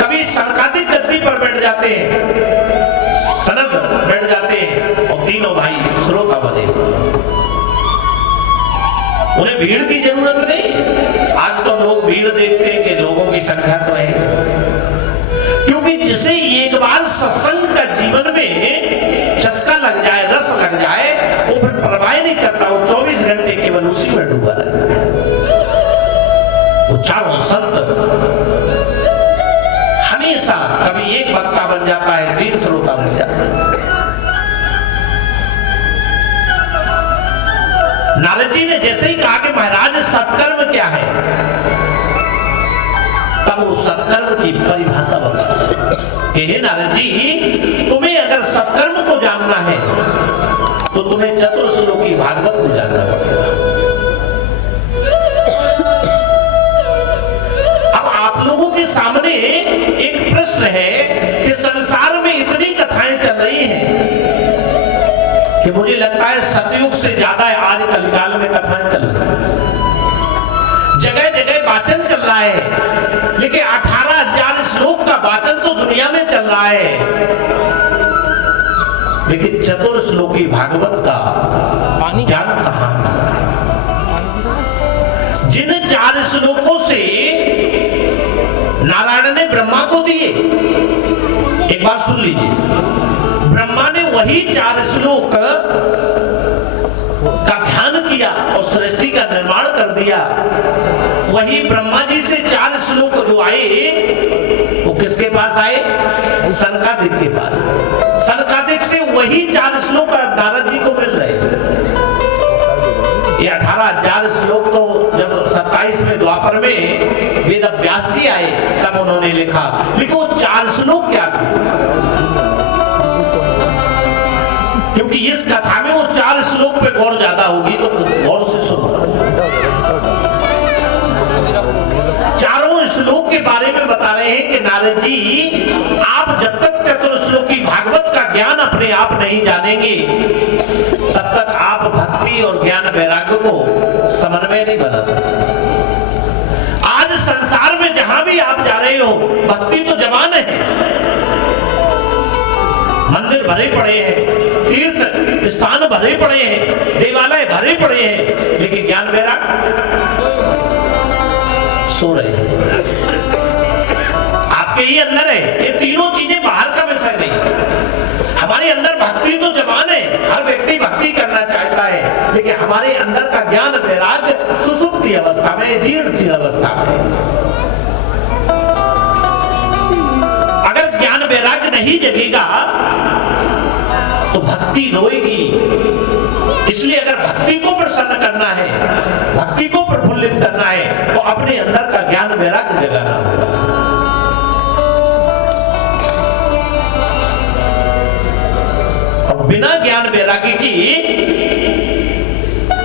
कभी सनकादिक गद्दी पर बैठ जाते हैं, सनद बैठ जाते हैं, और तीनों भाई श्रोता बने। उन्हें भीड़ की जरूरत नहीं। आज तो लोग भीड़ देखते हैं कि लोगों की संख्या तो है, क्योंकि जिसे एक बार सत्संग का जीवन में चस्का लग जाए, रस लग जाए, वो फिर परवाह नहीं करता, वो 24 घंटे केवल उसी में डूबा रहता है। वो चारों संत हमेशा कभी एक वक्ता बन जाता है, 3 श्रोता बन जाता है। नारद जी ने जैसे ही कहा कि महाराज सत्कर्म क्या है, तब वो सत्कर्म की परिभाषा बता कि हे नारद जी, तुम्हें अगर सत्कर्म को जानना है तो तुम्हें चतुर्श्लोकी भागवत को जानना पड़ेगा। अब आप लोगों के सामने एक प्रश्न है कि संसार में इतनी कथाएं चल रही हैं कि मुझे लगता है सतयुग से ज्यादा आज कलिकाल में कथाएं चल रही हैं। जगह जगह वाचन चल रहा है, लेकिन 18,000 श्लोक का वाचन तो दुनिया में चल रहा है, लेकिन चतुर्श्लोकी भागवत का ज्ञान कहां? जिन 4 श्लोकों से नारायण ने ब्रह्मा को दिए, एक बात सुन लीजिए, ब्रह्मा ने वही 4 श्लोक का ध्यान किया और सृष्टि का निर्माण कर दिया। वही ब्रह्मा जी से 4 श्लोक जो आए, वो किसके पास आए? सनकादिक के पास। सनकादिक से वही 4 श्लोक नारद जी को मिल रहे। ये 18,000 श्लोक तो जब 27वें द्वापर में वेद व्यास जी आए तब उन्होंने लिखा, लेकिन वो 4 श्लोक क्या थे? क्योंकि इस कथा में वो 4 श्लोक पे गौर ज्यादा होगी, तो गौर से सुनो। 4 श्लोक के बारे में बता रहे हैं कि नारद जी, आप जब तक चतुर्श्लोकी भागवत का ज्ञान अपने आप नहीं जानेंगे, तब तक आप भक्ति और ज्ञान वैराग्य को समन्वय नहीं बना सकते। आज संसार में जहां भी आप जा रहे हो, भक्ति तो जवान है, मंदिर भरे पड़े हैं, तीर्थ स्थान भरे पड़े हैं, देवालय भरे पड़े हैं, लेकिन ज्ञान वैराग्य सो रहे हैं। आपके ही अंदर है, ये तीनों चीजें बाहर का विषय नहीं। हमारे अंदर भक्ति तो जवान है, हर व्यक्ति भक्ति करना चाहता है, लेकिन हमारे अंदर का ज्ञान वैराग्य सुसुप्ति अवस्था में, जीर्ण अवस्था में। अगर ज्ञान वैराग्य नहीं जगेगा तो भक्ति रोएगी। इसलिए अगर भक्ति को प्रसन्न करना है, भक्ति को प्रफुल्लित करना है, तो अपने अंदर का ज्ञान वैराग्य जगाना होगा। और बिना ज्ञान वैराग्य की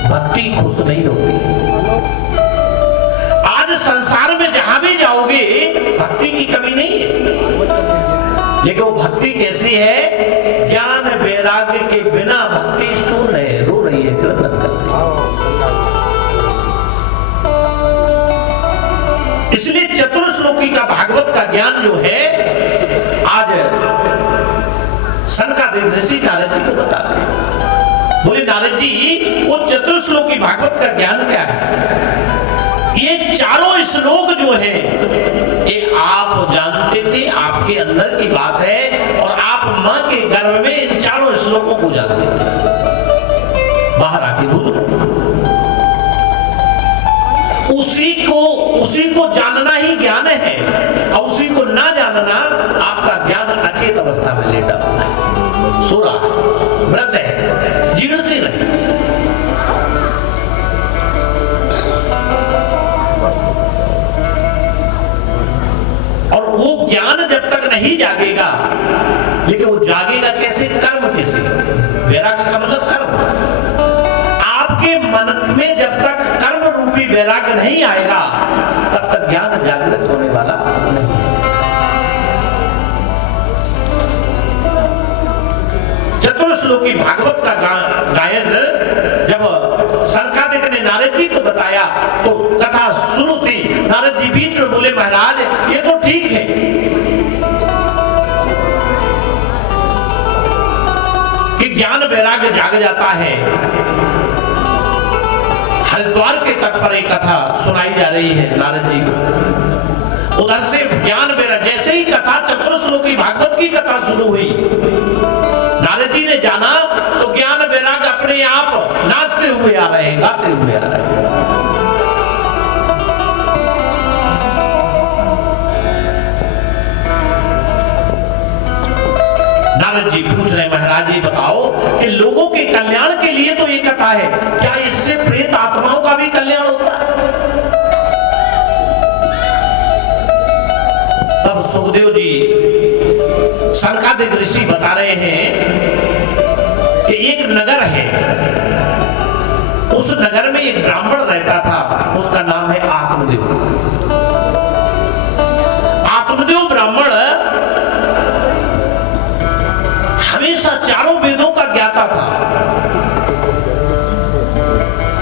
भक्ति खुश नहीं होती। आज संसार में जहां भी जाओगे भक्ति की कमी नहीं है, लेकिन वो भक्ति कैसी है? ज्ञान वैराग्य के बिना भक्ति शून्य है, रो रही है, कृतज्ञ करती है। इसलिए चतुर्श्लोकी का भागवत का ज्ञान जो है आज सनकादिक ऋषि नारद जी को बता रहे हैं। बोले नारद जी, वो चतुर्श्लोकी भागवत का ज्ञान क्या है? ये चारों श्लोक जो है ये आप जानते थे, आपके अंदर की बात है, और आप मां के गर्भ में इन चारों श्लोकों को जानते थे, बाहर आके भूल गए। उसी को जानना ही ज्ञान है, और उसी को ना जानना आपका ज्ञान अचेत अवस्था में लेटा हुआ है, सो रहा है, वृद्ध है, जीर्ण से नहीं। और वो ज्ञान जब तक नहीं जागेगा, लेकिन वो जागेगा कैसे? कर्म कैसे? वैराग्य का मतलब कर्म। आपके मन में जब तक कर्म रूपी वैराग्य नहीं आएगा तब तक ज्ञान जागृत होने वाला नहीं है। चतुर्श्लोकी भागवत का गायन जब सनकादिक ने नारद जी को बताया तो कथा शुरू थी। नारद जी बीच में बोले, महाराज ये तो ठीक है, कि ज्ञान वैराग्य जाग जाता है। हरिद्वार के तट पर एक कथा सुनाई जा रही है नारद जी को। उधर से ज्ञान वैराग्य, जैसे ही कथा चतुर्श्लोकी भागवत की कथा शुरू हुई, नारद जी ने जाना तो ज्ञान वैराग्य अपने आप नाचते हुए आ रहे हैं, गाते हुए आ रहे हैं। नारद जी पूछ रहे, महाराज जी बताओ कि लोगों के कल्याण के लिए तो ये कथा है, क्या इससे प्रेत आत्माओं का भी कल्याण होता है? तब सुखदेव जी सनकादिक ऋषि बता रहे हैं कि एक नगर है, उस नगर में एक ब्राह्मण रहता था, उसका नाम है आत्मदेव। आत्मदेव ब्राह्मण हमेशा चारों वेदों का ज्ञाता था,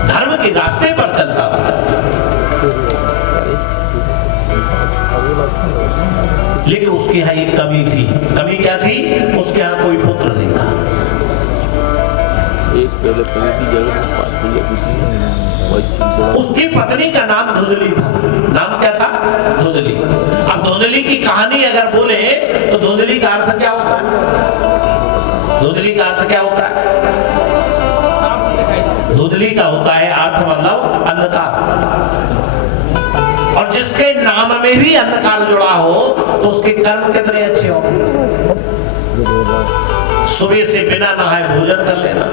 धर्म के रास्ते पर चलता था, लेकिन उसके यहाँ एक कमी थी। कमी क्या थी? उसके यहाँ कोई पुत्र नहीं था। उसकी पत्नी का नाम धुंधली था। नाम क्या था? धुंधली। अब धुंधली की कहानी अगर बोले तो धुंधली का अर्थ क्या होता है? धुंधली का अर्थ क्या होता है? धुंधली का होता है अर्थ मतलब अंधकार। और जिसके नाम में भी अंधकार जुड़ा हो तो उसके कर्म कितने अच्छे होंगे। सुबह से बिना नहाए भोजन कर लेना,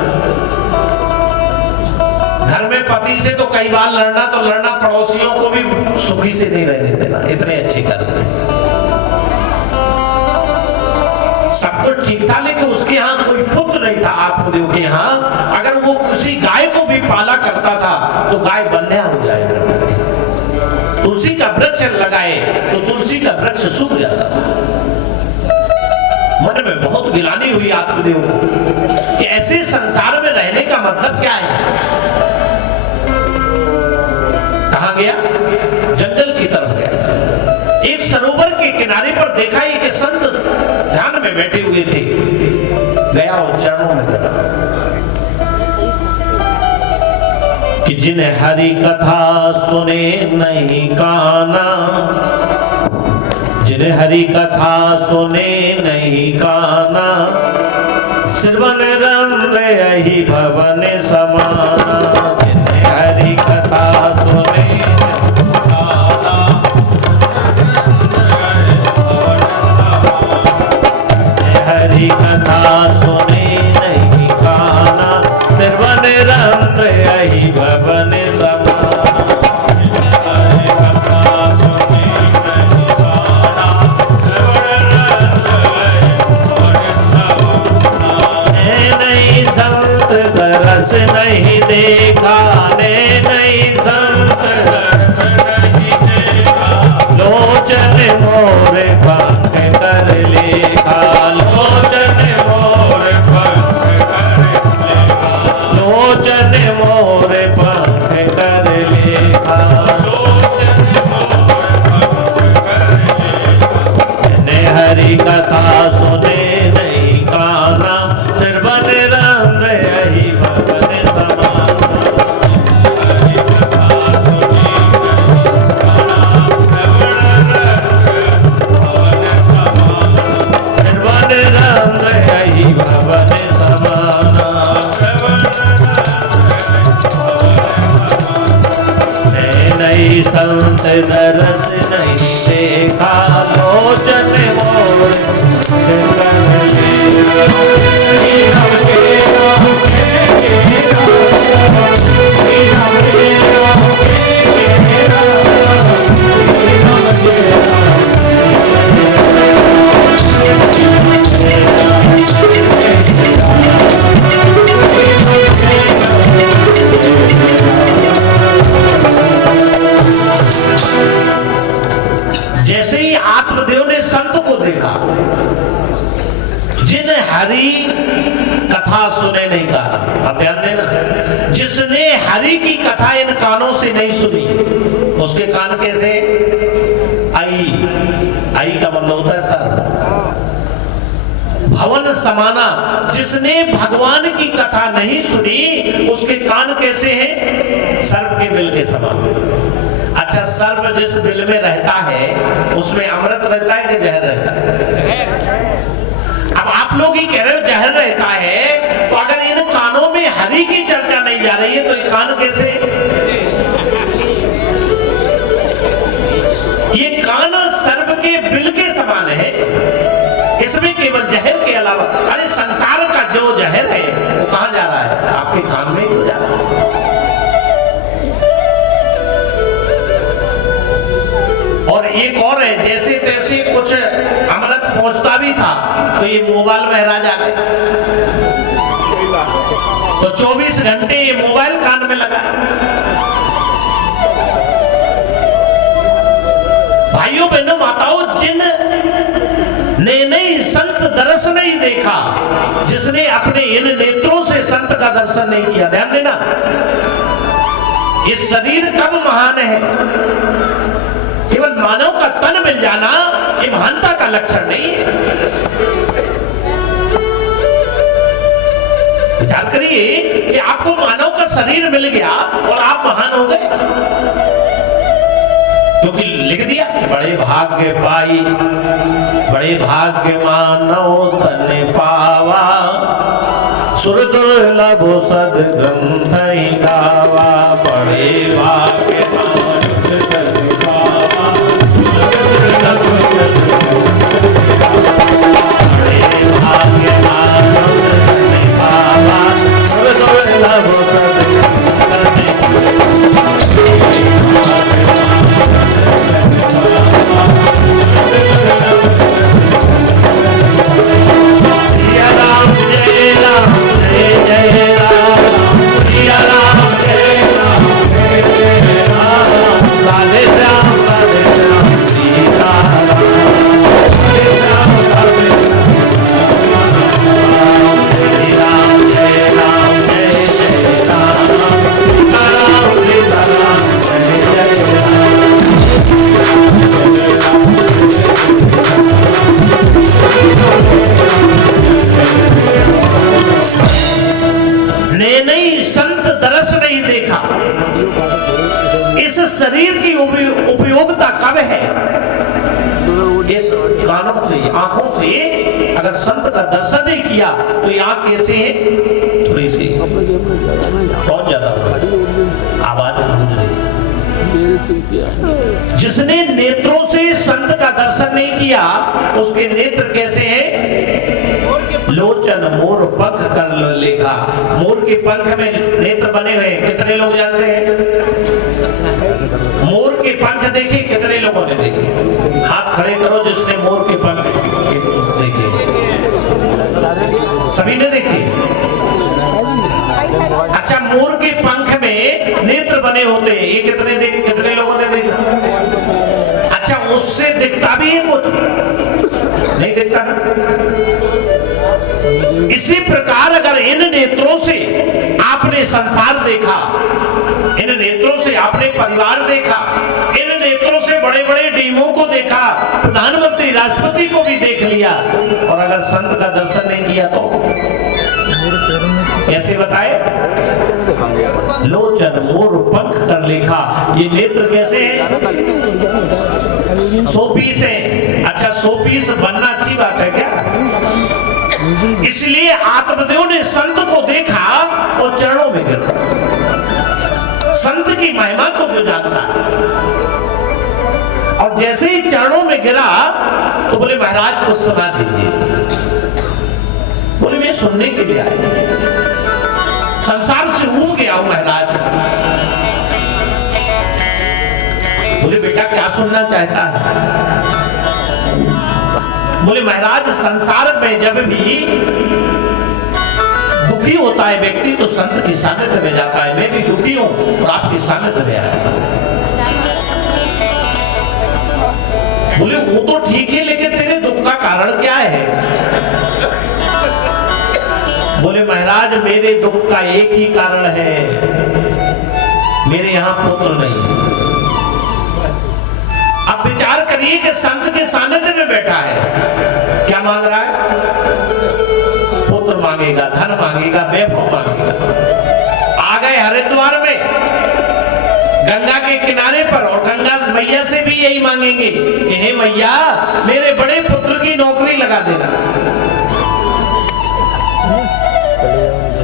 घर में पति से तो कई बार लड़ना, तो लड़ना, पड़ोसियों को भी सुखी से नहीं रहने देना, इतने अच्छे कर्म थे। सब कुछ ठीक था, लेकिन उसके यहाँ कोई पुत्र नहीं था। आत्मदेव के यहाँ अगर वो किसी गाय को भी पाला करता था तो गाय बंध्या हो जाया करती थी। तुलसी का वृक्ष लगाए तो तुलसी का वृक्ष सूख जाता था। मन में बहुत गिलानी हुई आत्मदेव को कि ऐसे संसार में रहने का मतलब क्या है। कहां गया? जंगल की तरफ गया। एक सरोवर के किनारे पर देखा ही कि संत ध्यान में बैठे हुए थे। गया और चरणों में गिरा कि जिन्हें हरि कथा सुने नहीं काना, जिन्हें हरि कथा सुने नहीं काना, सिरवन रंग यही भवन समाना। जिन्हें हरि कथा सुने नहीं काना, हरि कथा सुने नहीं काना, सिरवन रंग यही भवन समाना। नहीं संत दरस नहीं देखा लोचन मोर जैसे ही आत्मदेव ने संत को देखा, जिन हरि कथा सुने नहीं कहा, अब ध्यान देना, जिसने हरि की कथा इन कानों से नहीं सुनी उसके कान कैसे? आई का मतलब होता है सर, भवन समाना। जिसने भगवान की कथा नहीं सुनी उसके कान कैसे हैं? सर्प के बिल के समान। अच्छा, सर्प जिस बिल में रहता है उसमें अमृत रहता है कि जहर रहता है? अब आप लोग ही कह रहे हो जहर रहता है, तो अगर इन कानों में हरि की चर्चा नहीं जा रही है तो ये कान कैसे? ये कान सर्प के बिल के समान है, इसमें केवल जहर के अलावा, अरे संसार का जो जहर है वो कहां जा रहा है? आपके कान में ही तो जा रहा है। और एक और है, जैसे तैसे कुछ अमृत पहुंचता भी था तो ये मोबाइल महाराज आ गए, तो 24 घंटे ये मोबाइल कान में लगा। भाइयों बहनों माताओं, जिन ने नहीं संत दर्श नहीं देखा, जिसने अपने इन नेत्रों से संत का दर्शन नहीं किया, ध्यान देना, ये शरीर कब महान है? केवल मानव का तन मिल जाना ये महानता का लक्षण नहीं है। विचार करिए कि आपको मानव का शरीर मिल गया और आप महान हो गए, क्योंकि लिख दिया कि बड़े भाग्य पाई, बड़े भाग्य मानव तन पावा, सुर दुर्लभ सद ग्रंथ गावा, बड़े भाग्य शरीर की उपयोगिता कब है? इस कानों से, आंखों से अगर संत का दर्शन नहीं किया तो ये आंख कैसे है? थोड़ी सी बहुत ज्यादा आवाज गूंज रही। जिसने नेत्रों से संत का दर्शन नहीं किया उसके नेत्र कैसे हैं? लोचन मोर पंख कर लेखा। मोर के पंख में नेत्र बने हुए कितने लोग जानते हैं? मोर के पंख देखे कितने लोगों ने देखे? हाथ खड़े करो जिसने मोर के पंख देखे। सभी ने देखे? अच्छा, मोर के पंख में नेत्र बने होते हैं, ये कितने लोगों ने देखा? अच्छा, उससे दिखता भी है कुछ? नहीं दिखता ना। इसी प्रकार अगर इन नेत्रों से आपने संसार देखा, इन नेत्रों से आपने परिवार देखा, इन नेत्रों से बड़े बड़े डीमों को देखा, प्रधानमंत्री राष्ट्रपति को भी देख लिया, और अगर संत का दर्शन नहीं किया तो कैसे बताए? लोचन मोर पंख कर लेखा। ये नेत्र कैसे है? 100 पीस है। अच्छा, 100 पीस बनना अच्छी बात है क्या? इसलिए आत्मदेव ने संत को देखा और चरणों में गिरा। संत की महिमा को जो जानता है। और जैसे ही चरणों में गिरा तो बोले महाराज को सुना दीजिए। बोले मैं सुनने के लिए आया, संसार से ऊब गया हूं महाराज। बोले बेटा क्या सुनना चाहता है? बोले महाराज संसार में जब भी दुखी होता है व्यक्ति तो संत की सानिध्य में जाता है। मैं भी दुखी हूं और आपकी सानिध्य में आया। बोले वो तो ठीक है लेकिन तेरे दुख का कारण क्या है? बोले महाराज मेरे दुख का एक ही कारण है, मेरे यहां पुत्र नहीं। आप विचार करिए कि संत के सानिध्य में बैठा है, क्या मांग रहा है? पुत्र मांगेगा, धन मांगेगा, वैभव मांगेगा। आ गए हरिद्वार में गंगा के किनारे पर और गंगा मैया से भी यही मांगेंगे कि हे मैया मेरे बड़े पुत्र की नौकरी लगा देना।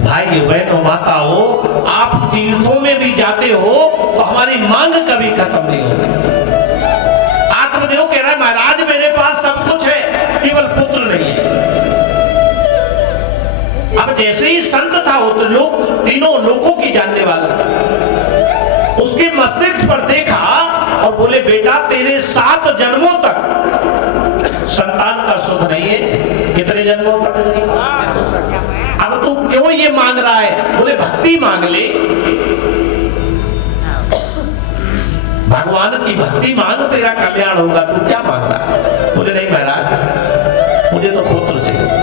भाई बहनों माताओं, आप तीर्थों में भी जाते हो तो हमारी मांग कभी खत्म नहीं होती। आत्मदेव कह रहा है महाराज मेरे पास सब कुछ है, केवल पुत्र नहीं है। अब जैसे ही संत था वो तो लोग तीनों लोगों की जानने वाला था। उसके मस्तिष्क पर देखा और बोले बेटा तेरे 7 जन्मों तक संतान का सुख नहीं है। कितने जन्मों तक? अब तू क्यों ये मांग रहा है? बोले भक्ति मांग ले, भगवान की भक्ति मांग, तेरा कल्याण होगा। तू क्या मांग रहा है? बोले नहीं महाराज मुझे तो पुत्र चाहिए।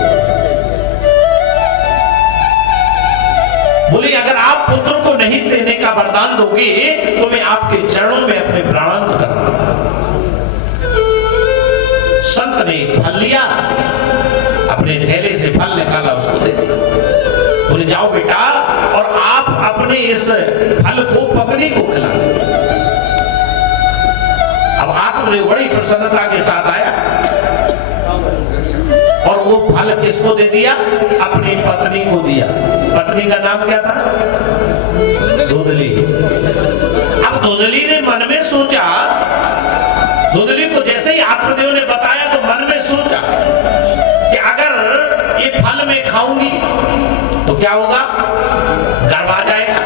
बोले अगर आप पुत्र को नहीं देने का वरदान दोगे तो मैं आपके चरणों में अपने प्राणांत करूंगा। संत ने फल लिया, अपने थैले से फल निकाला, उसको दे दिया। बोले जाओ बेटा और आप अपने इस फल को पत्नी को खिलाओ। अब आत्मदेव बड़ी प्रसन्नता के साथ आया और वो फल किसको दे दिया? अपनी पत्नी को दिया। पत्नी का नाम क्या था? धुंधली। अब धुंधली ने मन में सोचा, धुंधली को जैसे ही आत्मदेव ने बताया तो मन में सोचा कि अगर ये फल मैं खाऊंगी तो क्या होगा? गर्भ आ जाएगा।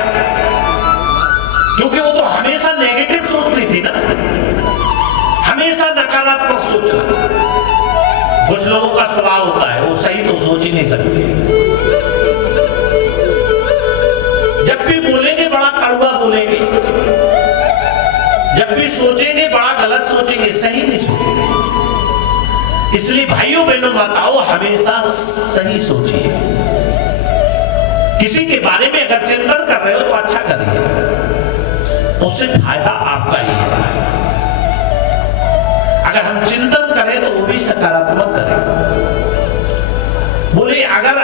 क्योंकि वो तो हमेशा नेगेटिव सोचती थी ना, हमेशा नकारात्मक सोचना। कुछ लोगों का स्वभाव होता है वो सही तो सोच ही नहीं सकते। जब भी बोलेंगे बड़ा कड़वा बोलेंगे, जब भी सोचेंगे बड़ा गलत सोचेंगे, सही नहीं सोचेंगे। इसलिए भाइयों बहनों माताओं हमेशा सही सोचिए। किसी के बारे में अगर चिंतन कर रहे हो तो अच्छा करिए, उससे फायदा आपका ही है। अगर हम चिंतन करें तो वो भी सकारात्मक करें। बोले अगर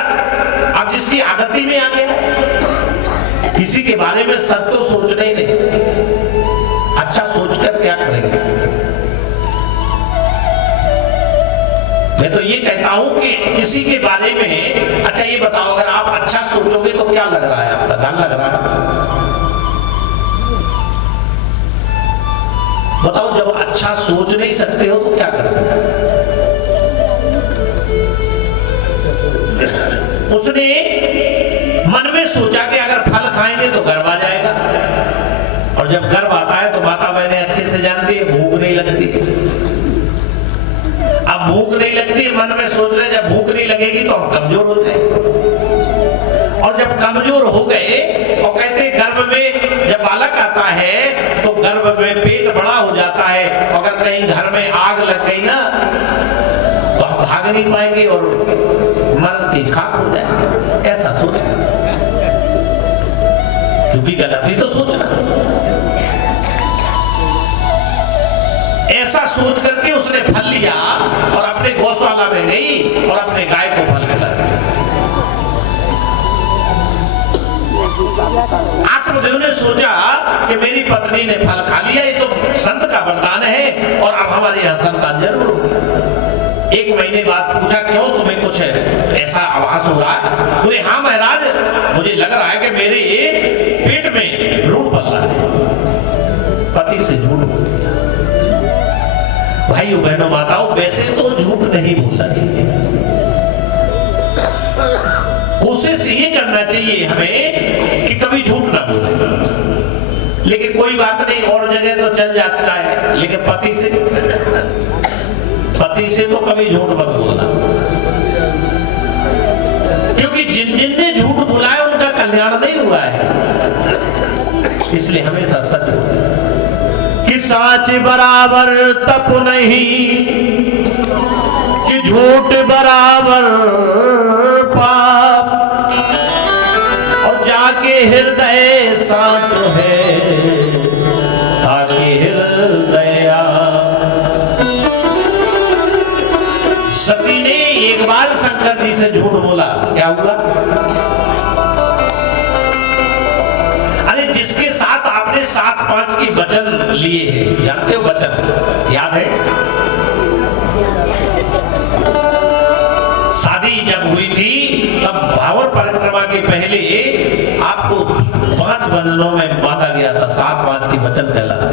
आप जिसकी आदत ही में आ गया, किसी के बारे में सच तो सोचना ही नहीं, अच्छा सोचकर क्या करेंगे? मैं तो ये कहता हूं कि किसी के बारे में अच्छा ये बताओ, अगर आप अच्छा सोचोगे तो क्या लग रहा है? आपका धन लग रहा है? बताओ जब अच्छा सोच नहीं सकते हो तो क्या कर सकते हो? उसने मन में सोचा कि अगर फल खाएंगे तो गर्भ आ जाएगा, और जब गर्भ आता है तो माता बहनें अच्छे से जानती है भूख नहीं लगती। अब भूख नहीं लगती है, मन में सोच रहे जब भूख नहीं लगेगी तो हम कमजोर हो जाएंगे, और जब कमजोर हो गए और कहते गर्भ में जब बालक आता है तो गर्भ में पेट बड़ा हो जाता है, अगर कहीं घर में आग लग गई ना तो हम भाग नहीं पाएंगे और मर के खाक हो जाएंगे। ऐसा सोच, क्योंकि गलत ही तो सोचना। ऐसा सोच करके उसने फल लिया और अपने गौशाला में गई और अपने गाय को फल खिलाया। आत्मदेव ने सोचा कि मेरी पत्नी ने फल खा लिया, ये तो संत का वरदान है और अब हमारे यहाँ संतान जरूर होगी। 1 महीने बाद पूछा क्यों, तुम्हें कुछ ऐसा आभास हो रहा है? बोले हाँ महाराज, मुझे लग रहा है कि मेरे पेट में भ्रूण पल्ला है, पति से झूठ बोल दिया। भाइयों बहनों माताओं, वैसे तो झूठ नहीं बोलना चाहिए, कोशिश ये करना चाहिए हमें कि कभी झूठ ना बोले। लेकिन कोई बात नहीं, और जगह तो चल जाता है, लेकिन पति से तो कभी झूठ मत बोलना, क्योंकि जिनने झूठ बोला है उनका कल्याण नहीं हुआ है। इसलिए हमेशा सच बोले कि सच बराबर तप नहीं, कि झूठ बराबर पाप, और जाके हृदय साच है ताकि हृदय। सती ने एक बार शंकर जी से झूठ बोला, क्या हुआ? अरे जिसके साथ आपने 7-5 की वचन लिए हैं, जानते हो वचन, याद है? शादी जब हुई थी तब भावर परिक्रमा के पहले आपको 5 बंधनों में बांधा गया था, 7-5 की वचन कहलाते।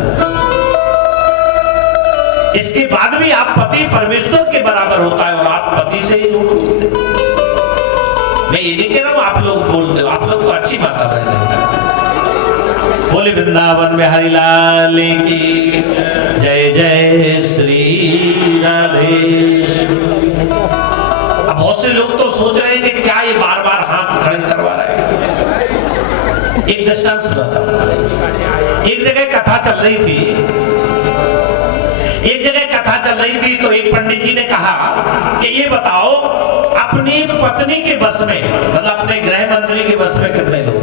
इसके बाद भी आप पति परमेश्वर के बराबर होता है और आप पति से ही झूठ बोलते। मैं ये नहीं कह रहा हूं आप लोग बोलते हो, आप लोग तो अच्छी माता बहन। बोले वृंदावन में हरि लाल की जय, जय श्री राधेश। अब बहुत से लोग तो सोच रहे हैं कि क्या ये बार बार हाथ खड़े करवा रहे हैं। एक दृष्टांत सुनाता हूं। एक जगह कथा चल रही थी तो एक पंडित जी ने कहा कि ये बताओ अपनी पत्नी के बस में, मतलब अपने गृह मंत्री के बस में कितने लोग?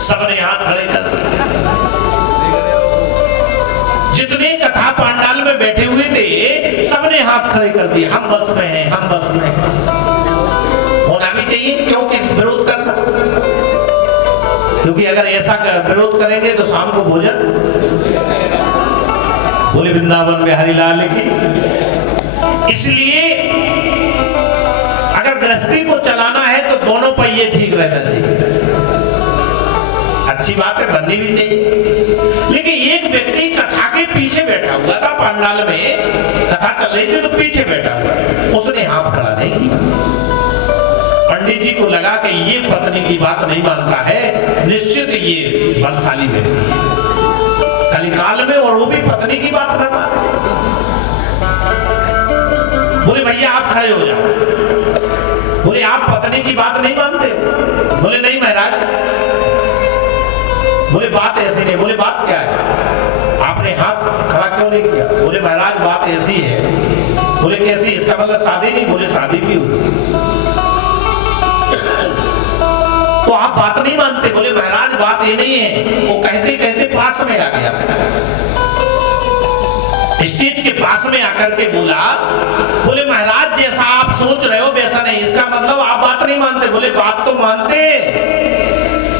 सबने हाथ खड़े कर दिए। जितने कथा पांडाल में बैठे हुए थे सबने हाथ खड़े कर दिए, हम बस में हैं, हम बस में हैं। होना भी चाहिए, क्यों किस विरोध करना? क्योंकि अगर ऐसा विरोध करेंगे तो शाम को भोजन। बोले वृंदावन में हरि लाल की। इसलिए अगर गृहस्थी को चलाना है तो दोनों पहिए ठीक रहना चाहिए। अच्छी बात है, बननी भी चाहिए। लेकिन एक व्यक्ति कथा के पीछे बैठा हुआ था, पंडाल में कथा चल रही थी तो पीछे बैठा हुआ, उसने हाथ खड़ा नहीं किया। पंडित जी को लगा कि ये पत्नी की बात नहीं मानता है, निश्चित ये बलशाली व्यक्ति है कलिकाल में, और वो भी पत्नी की बात ना माने। बोले भैया आप खड़े हो जाओ। बोले आप पत्नी की बात नहीं मानते? बोले नहीं महाराज। बोले बात ऐसी नहीं। बोले बात क्या है? आपने हाथ खड़ा क्यों नहीं किया? बोले महाराज बात ऐसी है। बोले कैसी? इसका मतलब शादी नहीं? बोले शादी भी हुई। तो आप बात नहीं मानते? बोले महाराज बात ये नहीं है। वो कहते कहते पास में आ गया, स्टेज के पास में आकर के बोला, बोले महाराज जैसा आप सोच रहे हो वैसा नहीं, इसका मतलब आप बात नहीं मानते। बोले बात तो मानते,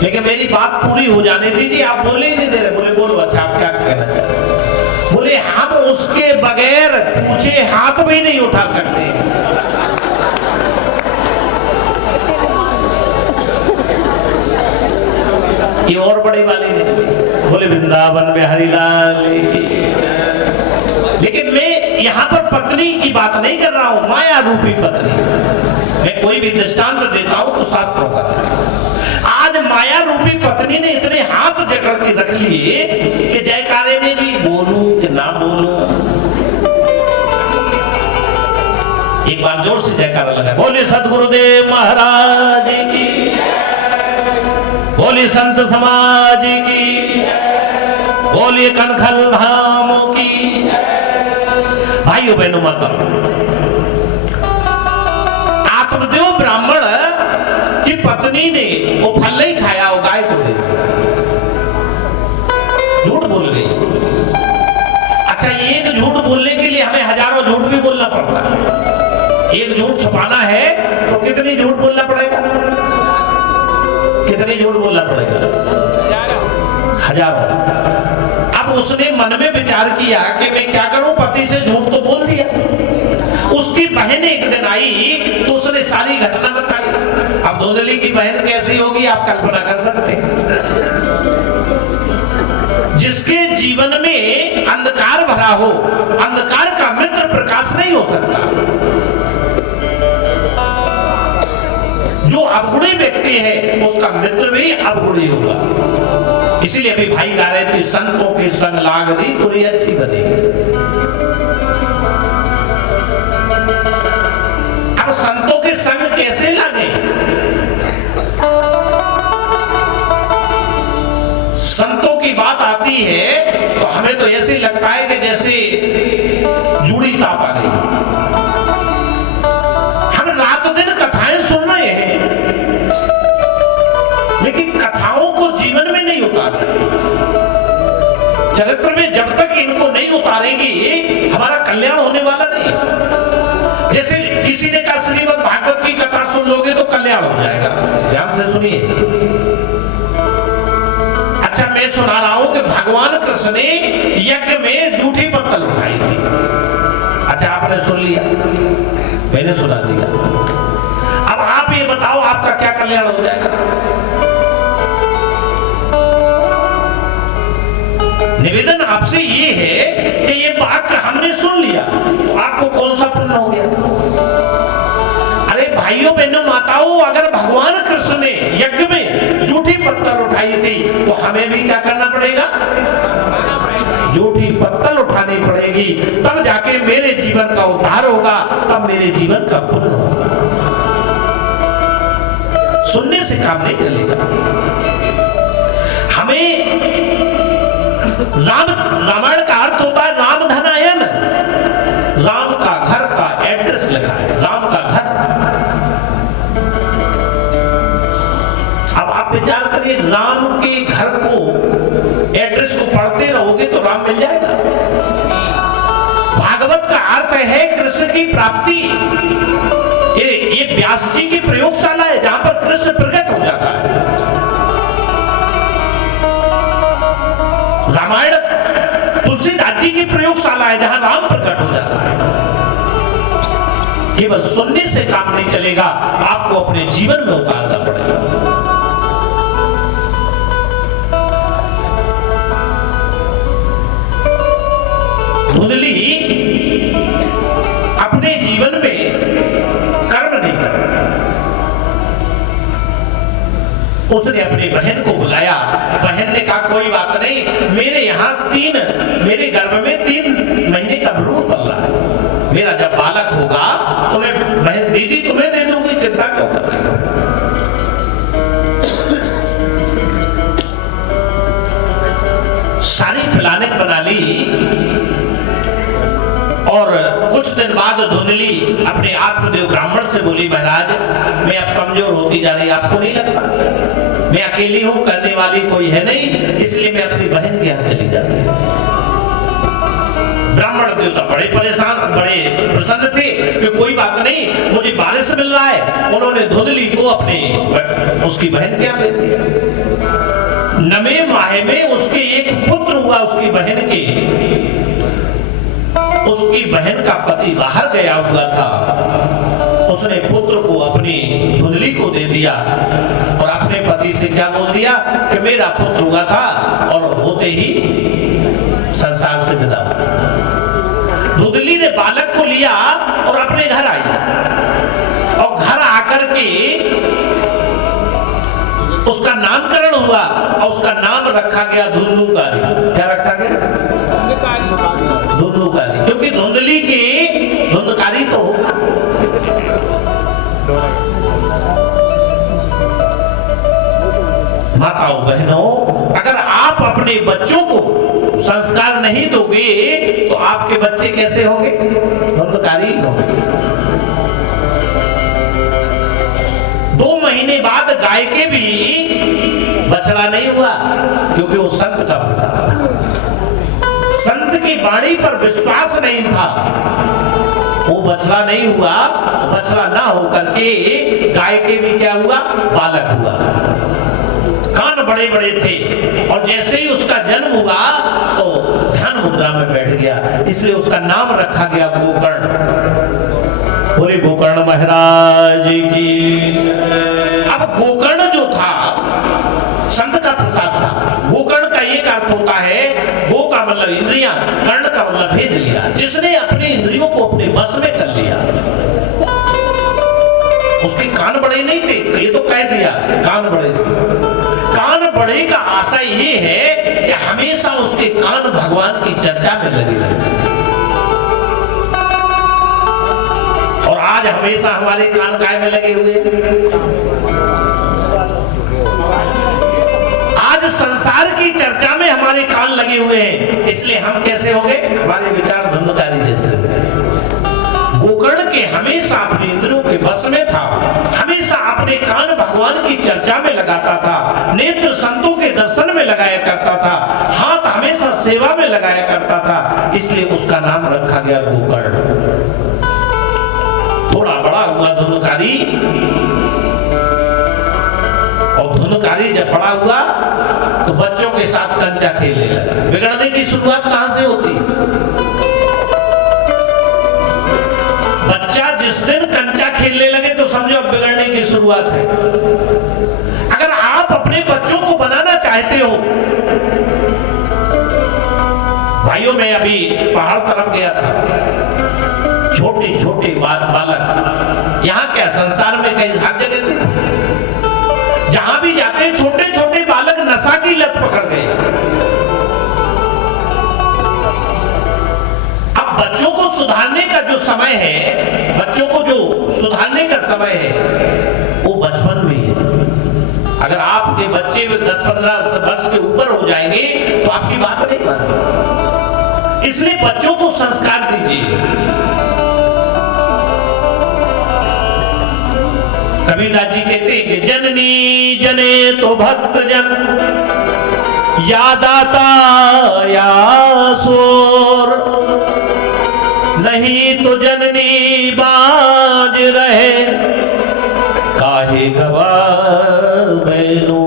लेकिन मेरी बात पूरी हो जाने दीजिए, आप बोले ही नहीं दे रहे। बोले बोलो, अच्छा आप क्या कहना चाहते हैं? बोले हम उसके बगैर पूछे हाथ भी नहीं उठा सकते। ये और बड़ी वाली नहीं। बोले वृंदावन में हरि लाल की। लेकिन मैं यहाँ पर पत्नी की बात नहीं कर रहा हूं, माया रूपी पत्नी। मैं कोई भी दृष्टांत देता हूं तो शास्त्रों का। आज माया रूपी पत्नी ने इतने हाथ जकड़ के रख लिए कि जयकारे में भी बोलूं कि ना बोलूं। एक बार जोर से जयकारा लगा। बोले सद्गुरुदेव महाराज की, बोले संत समाज की, बोले कनखल धामों की। भाइयों बहनों माता, आत्मदेव ब्राह्मण की पत्नी ने वो फल नहीं खाया, वो गाय को दे झूठ बोल गई। अच्छा, एक झूठ बोलने के लिए हमें हजारों झूठ भी बोलना पड़ता है। एक झूठ छुपाना है तो कितनी झूठ बोलना पड़ेगा? कितनी झूठ बोलना पड़ेगा? हजारों। अब उसने मन में विचार किया कि मैं क्या करूं, पति से झूठ तो बोल दिया। उसके उसकी बहन एक दिन आई तो उसने सारी घटना बताई। अब धुंधली की बहन कैसी होगी आप कल्पना कर सकते हैं। जिसके जीवन में अंधकार भरा हो, अंधकार का मित्र प्रकाश नहीं हो सकता। जो अवगुणी व्यक्ति है उसका मित्र भी अवगुणी होगा। इसीलिए अभी भाई गा रहे थे, संतों के संग लाग दी तुरी अच्छी बनेगी। अब संतों के संग कैसे लागे? संतों की बात आती है तो हमें तो ऐसे लगता है कि जैसे जूड़ी ताप आ गई। हम रात दिन कथाएं सुन रहे हैं लेकिन कथाओं को जीवन में नहीं उतार रहे। चरित्र में जब तक इनको नहीं उतारेंगे हमारा कल्याण होने वाला नहीं। जैसे किसी ने कहा श्रीमद् भागवत की कथा सुन लोगे तो कल्याण हो जाएगा। ध्यान से सुनिए। अच्छा, मैं सुना रहा हूं कि भगवान कृष्ण ने यज्ञ में जूठी पत्तल उठाई थी। अच्छा, आपने सुन लिया, मैंने सुना दिया। अब आप ये बताओ आपका क्या कल्याण हो जाएगा? निवेदन आपसे ये है कि ये वाक्य हमने सुन लिया तो आपको कौन सा पुण्य हो गया? अरे भाइयों बहनों माताओं, अगर भगवान कृष्ण ने यज्ञ में जूठी पत्तल उठाई थी तो हमें भी क्या करना पड़ेगा? जूठी पत्तल उठानी पड़ेगी, तब जाके मेरे जीवन का उद्धार होगा, तब मेरे जीवन का पुण्य होगा। सुनने से काम नहीं चलेगा। हमें रामायण का अर्थ होता है राम धनायन। राम का घर का एड्रेस लिखा है, राम का घर। अब आप विचार करिए, राम के घर को एड्रेस को पढ़ते रहोगे तो राम मिल जाएगा। भागवत का अर्थ है कृष्ण की प्राप्ति। ये व्यास जी की प्रयोगशाला है जहां पर कृष्ण प्रकट हो जाता है। रामायण तुलसीदास जी की प्रयोगशाला है जहां राम प्रकट हो जाता है। केवल सुनने से काम नहीं चलेगा, आपको अपने जीवन में उतारना पड़ेगा। धुंधली अपने जीवन में कर्म नहीं करता। उसने अपनी बहन को बुलाया। बहन ने कहा कोई बात नहीं, मेरे गर्भ में 3 महीने का भ्रूण पल रहा है। मेरा जब बालक होगा तो मैं बहन दीदी तुम्हें दे दूंगी, चिंता क्यों कर रही हो? सारी प्लानिंग बना ली और कुछ दिन बाद धुंधली अपने आत्मदेव ब्राह्मण से बोली, महाराज मैं अब कमजोर होती जा रही, आपको नहीं लगता? मैं अकेली हूं, करने वाली कोई है नहीं, इसलिए मैं अपनी बहन के यहाँ चली जाती हूँ। ब्राह्मण देवता बड़े परेशान, बड़े प्रसन्न थे कि कोई बात नहीं, मुझे वारिस मिल रहा है। उन्होंने धुंधली को अपने उसकी बहन के यहाँ दे दिया। 9वें माह में उसके एक पुत्र हुआ। उसकी बहन का पति बाहर गया हुआ था। उसने पुत्र को अपनी धुंधली को दे दिया और अपने पति से क्या बोल दिया कि मेरा पुत्र हुआ था, और होते ही संसार से विदा हुआ। धुंधली ने बालक को लिया और अपने घर आई और घर आकर के उसका नामकरण हुआ और उसका नाम रखा गया धुंधुकारी। क्या रखा गया? धुंधुकारी, क्योंकि धुंधली की धुंधकारी तो होगा। माताओं बहनों, अगर आप अपने बच्चों को संस्कार नहीं दोगे तो आपके बच्चे कैसे होंगे? धुंधकारी होंगे। 2 महीने बाद गाय के भी बछड़ा नहीं हुआ, क्योंकि वो संत का प्रसाद था। संत की वाणी पर विश्वास नहीं था, वो बछड़ा नहीं हुआ। बछड़ा ना होकर के गाय के भी क्या हुआ? बालक हुआ। कान बड़े बड़े थे और जैसे ही उसका जन्म हुआ तो ध्यान मुद्रा में बैठ गया, इसलिए उसका नाम रखा गया गोकर्ण। बोले गोकर्ण महाराज की। अब गोकर्ण जो था संत का प्रसाद था। गोकर्ण का एक अर्थ होता है, गो का मतलब इंद्रियां, कर्ण का मतलब भेद लिया, जिसने अपनी इंद्रियों को अपने बस में कर लिया। उसके कान बड़े नहीं थे, ये तो कह दिया कान बड़े थे। कान बड़े का आशा ये है कि हमेशा उसके कान भगवान की चर्चा में लगे रहते। और आज हमेशा हमारे कान काय में लगे हुए। आज संसार की चर्चा में हमारे कान लगे हुए हैं, इसलिए हम कैसे हो गए, हमारे विचार धुंधकारी जैसे हो गए। गोकर्ण के हमेशा अपने इंद्रियों के बस में था, हमेशा अपने कान भगवान की चर्चा में लगाता था, नेत्र संतों के दर्शन में लगाया करता था, हाथ हमेशा सेवा में लगाया करता था, इसलिए उसका नाम रखा गया गोकर्ण। थोड़ा बड़ा हुआ धुंधकारी, और धुंधकारी जब बड़ा हुआ तो बच्चों के साथ कंचा खेलने लगा। बिगड़ने की शुरुआत कहां से होती? बच्चा जिस दिन कंचा खेलने लगे तो समझो अब बिगड़ने की शुरुआत है। अगर आप अपने बच्चों को बनाना चाहते हो, भाइयों मैं अभी पहाड़ तरफ गया था, छोटे छोटे बालक, यहाँ क्या संसार में कहीं हर जगह थे, जहां भी जाते हैं छोटे छोटे बालक नशा की लत पकड़ गए। अब बच्चों को सुधारने का जो समय है, बच्चों को जो सुधारने का समय है वो बचपन में है। अगर आपके बच्चे 10-15 वर्ष के ऊपर हो जाएंगे तो आपकी बात नहीं मानेंगे। इसलिए बच्चों को संस्कार दीजिए। कबीरदास जी कहते हैं कि जननी जने तो भक्त जन, या दाता या सोर, नहीं तो जननी बाज रहे, काहे गवावेनु।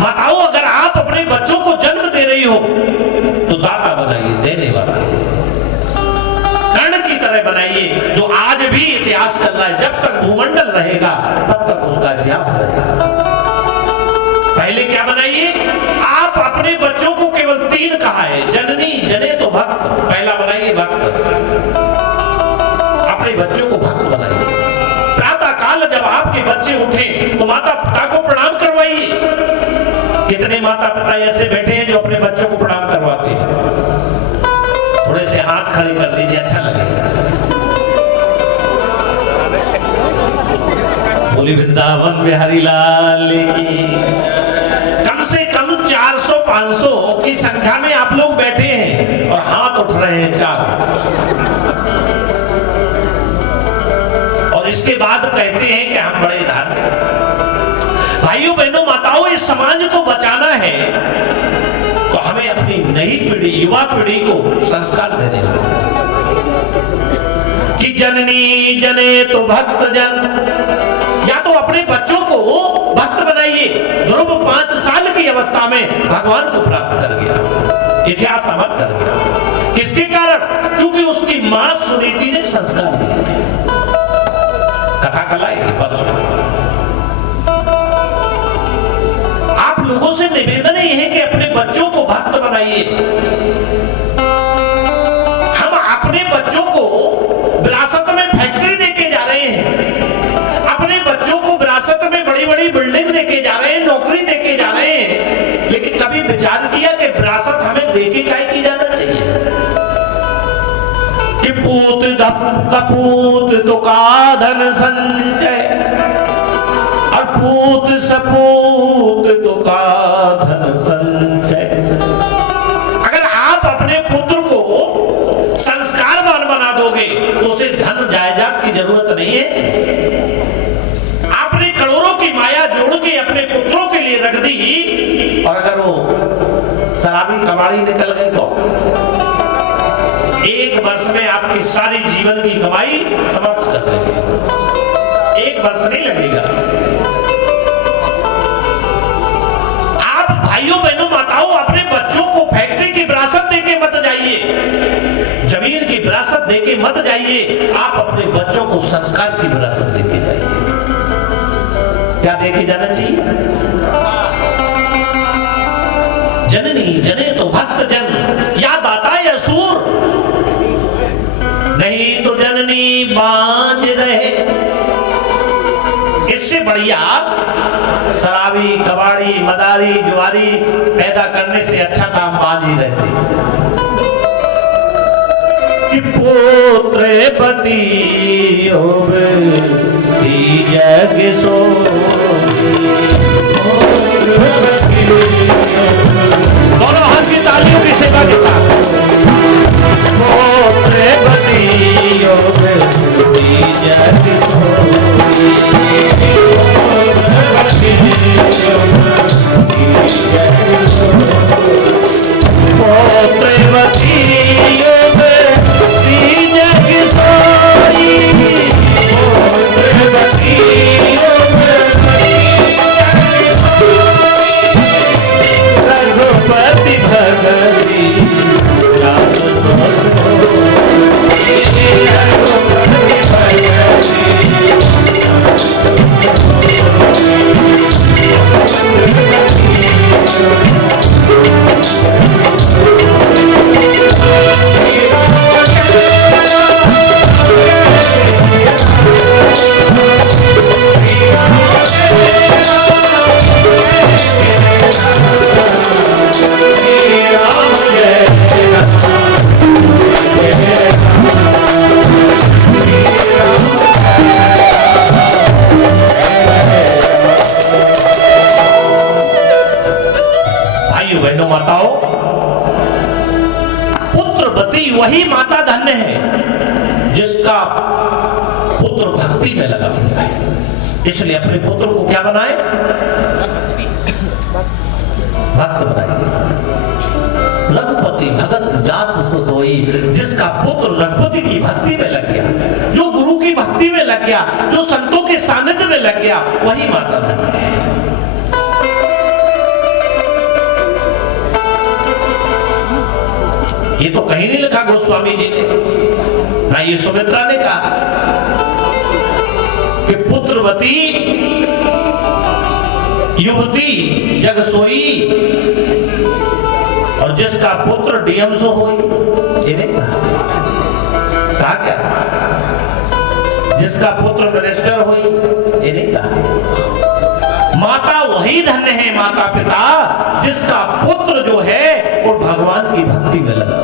माताओं अगर आप अपने बच्चों को जन्म दे रही हो तो दाता बनाइए, देने वाला, कर्ण की तरह बनाइए, जो आज भी इतिहास चल रहा है। जब तक भूमंडल रहेगा तब तक उसका इतिहास रहेगा। पहले क्या बनाइए, आप अपने बच्चों को केवल 3 कहा है, जननी जने तो भक्त, पहला बनाइए भक्त। अपने बच्चों को भक्त बनाइए। प्रातः काल जब आपके बच्चे उठे तो माता पिता को प्रणाम करवाइए। कितने माता पिता ऐसे बैठे हैं जो अपने बच्चों को प्रणाम करवाते हैं? थोड़े से हाथ खड़े कर दीजिए, अच्छा लगेगा। बोली वृंदावन बिहारी लाल की। कम से कम 400-500 की संख्या में आप लोग बैठे हैं और हाथ उठ रहे हैं 4। और इसके बाद कहते हैं कि हम बड़े धार्मिक। भाइयों बहनों माताओं, इस समाज को बचाना है तो हमें अपनी नई पीढ़ी, युवा पीढ़ी को संस्कार देने होंगे कि जननी जने तो भक्त जन। या तो अपने बच्चों को भक्त बनाइए। ध्रुव 5 साल की अवस्था में भगवान को प्राप्त कर गया, इतिहास अमर कर गया। किसके कारण? क्योंकि उसकी मां सुनीति ने संस्कार दिए थे। कथा कलाएगी परसों। आप लोगों से निवेदन ये है कि अपने बच्चों को भक्त बनाइए। हम अपने बच्चों को विरासत में फैक्ट्री देके जा रहे हैं, अपने बच्चों को विरासत में बड़ी बड़ी बिल्डिंग देके जा रहे हैं, नौकरी देके जा रहे हैं, लेकिन कभी विचार किया कि विरासत हमें देके काय की जाना चाहिए? कि पूत कपूत तो का धन संचय, और पूत सपूत तो का धन संचय। अगर आप अपने पुत्र को संस्कारवान बना दोगे तो उसे धन जायदाद की जरूरत नहीं है। आपने करोड़ों की माया जोड़ के अपने पुत्रों के लिए रख दी, और अगर वो शराबी कबाड़ी निकल गई तो 1 वर्ष में आपकी सारी जीवन की कमाई समाप्त कर देंगे। 1 वर्ष नहीं लगेगा। आप भाइयों बहनों माताओं अपने बच्चों को फैक्ट्री की विरासत देके मत जाइए। जमीन की विरासत विरासत देके मत जाइए, आप अपने बच्चों को संस्कार की विरासत देके जाइए। क्या देके जाना चाहिए? जननी जने तो भक्त जन, या दाता या सूर, नहीं तो जननी बांझ रहे। इससे बढ़िया शराबी, कबाड़ी, मदारी, जुआरी पैदा करने से अच्छा काम बांझ ही रहते। कि पुत्र पति होवे जग दोनों हाथ की तालियों की सेवा के साथ पुत्र पति होवे जग वही माता धन्य है जिसका पुत्र भक्ति में लगा हुआ है। इसलिए अपने पुत्र को क्या बनाए? भक्त बनाए। रघुपति भगत जास सो होई, जिसका पुत्र रघुपति की भक्ति में लग गया, जो गुरु की भक्ति में लग गया, जो संतों के सानिध्य में लग गया, वही माता धन्य है। ये तो कहीं नहीं लिखा गोस्वामी जी ने, ना ये सुमित्रा ने कहा कि पुत्रवती युवती जग सोई और जिसका पुत्र डीएम सो होई। ये नहीं कहा क्या? जिसका पुत्र मिनिस्टर होई, ये नहीं कहा। माता वही धन्य है, माता पिता जिसका पुत्र जो है वो भगवान की भक्ति में लगा।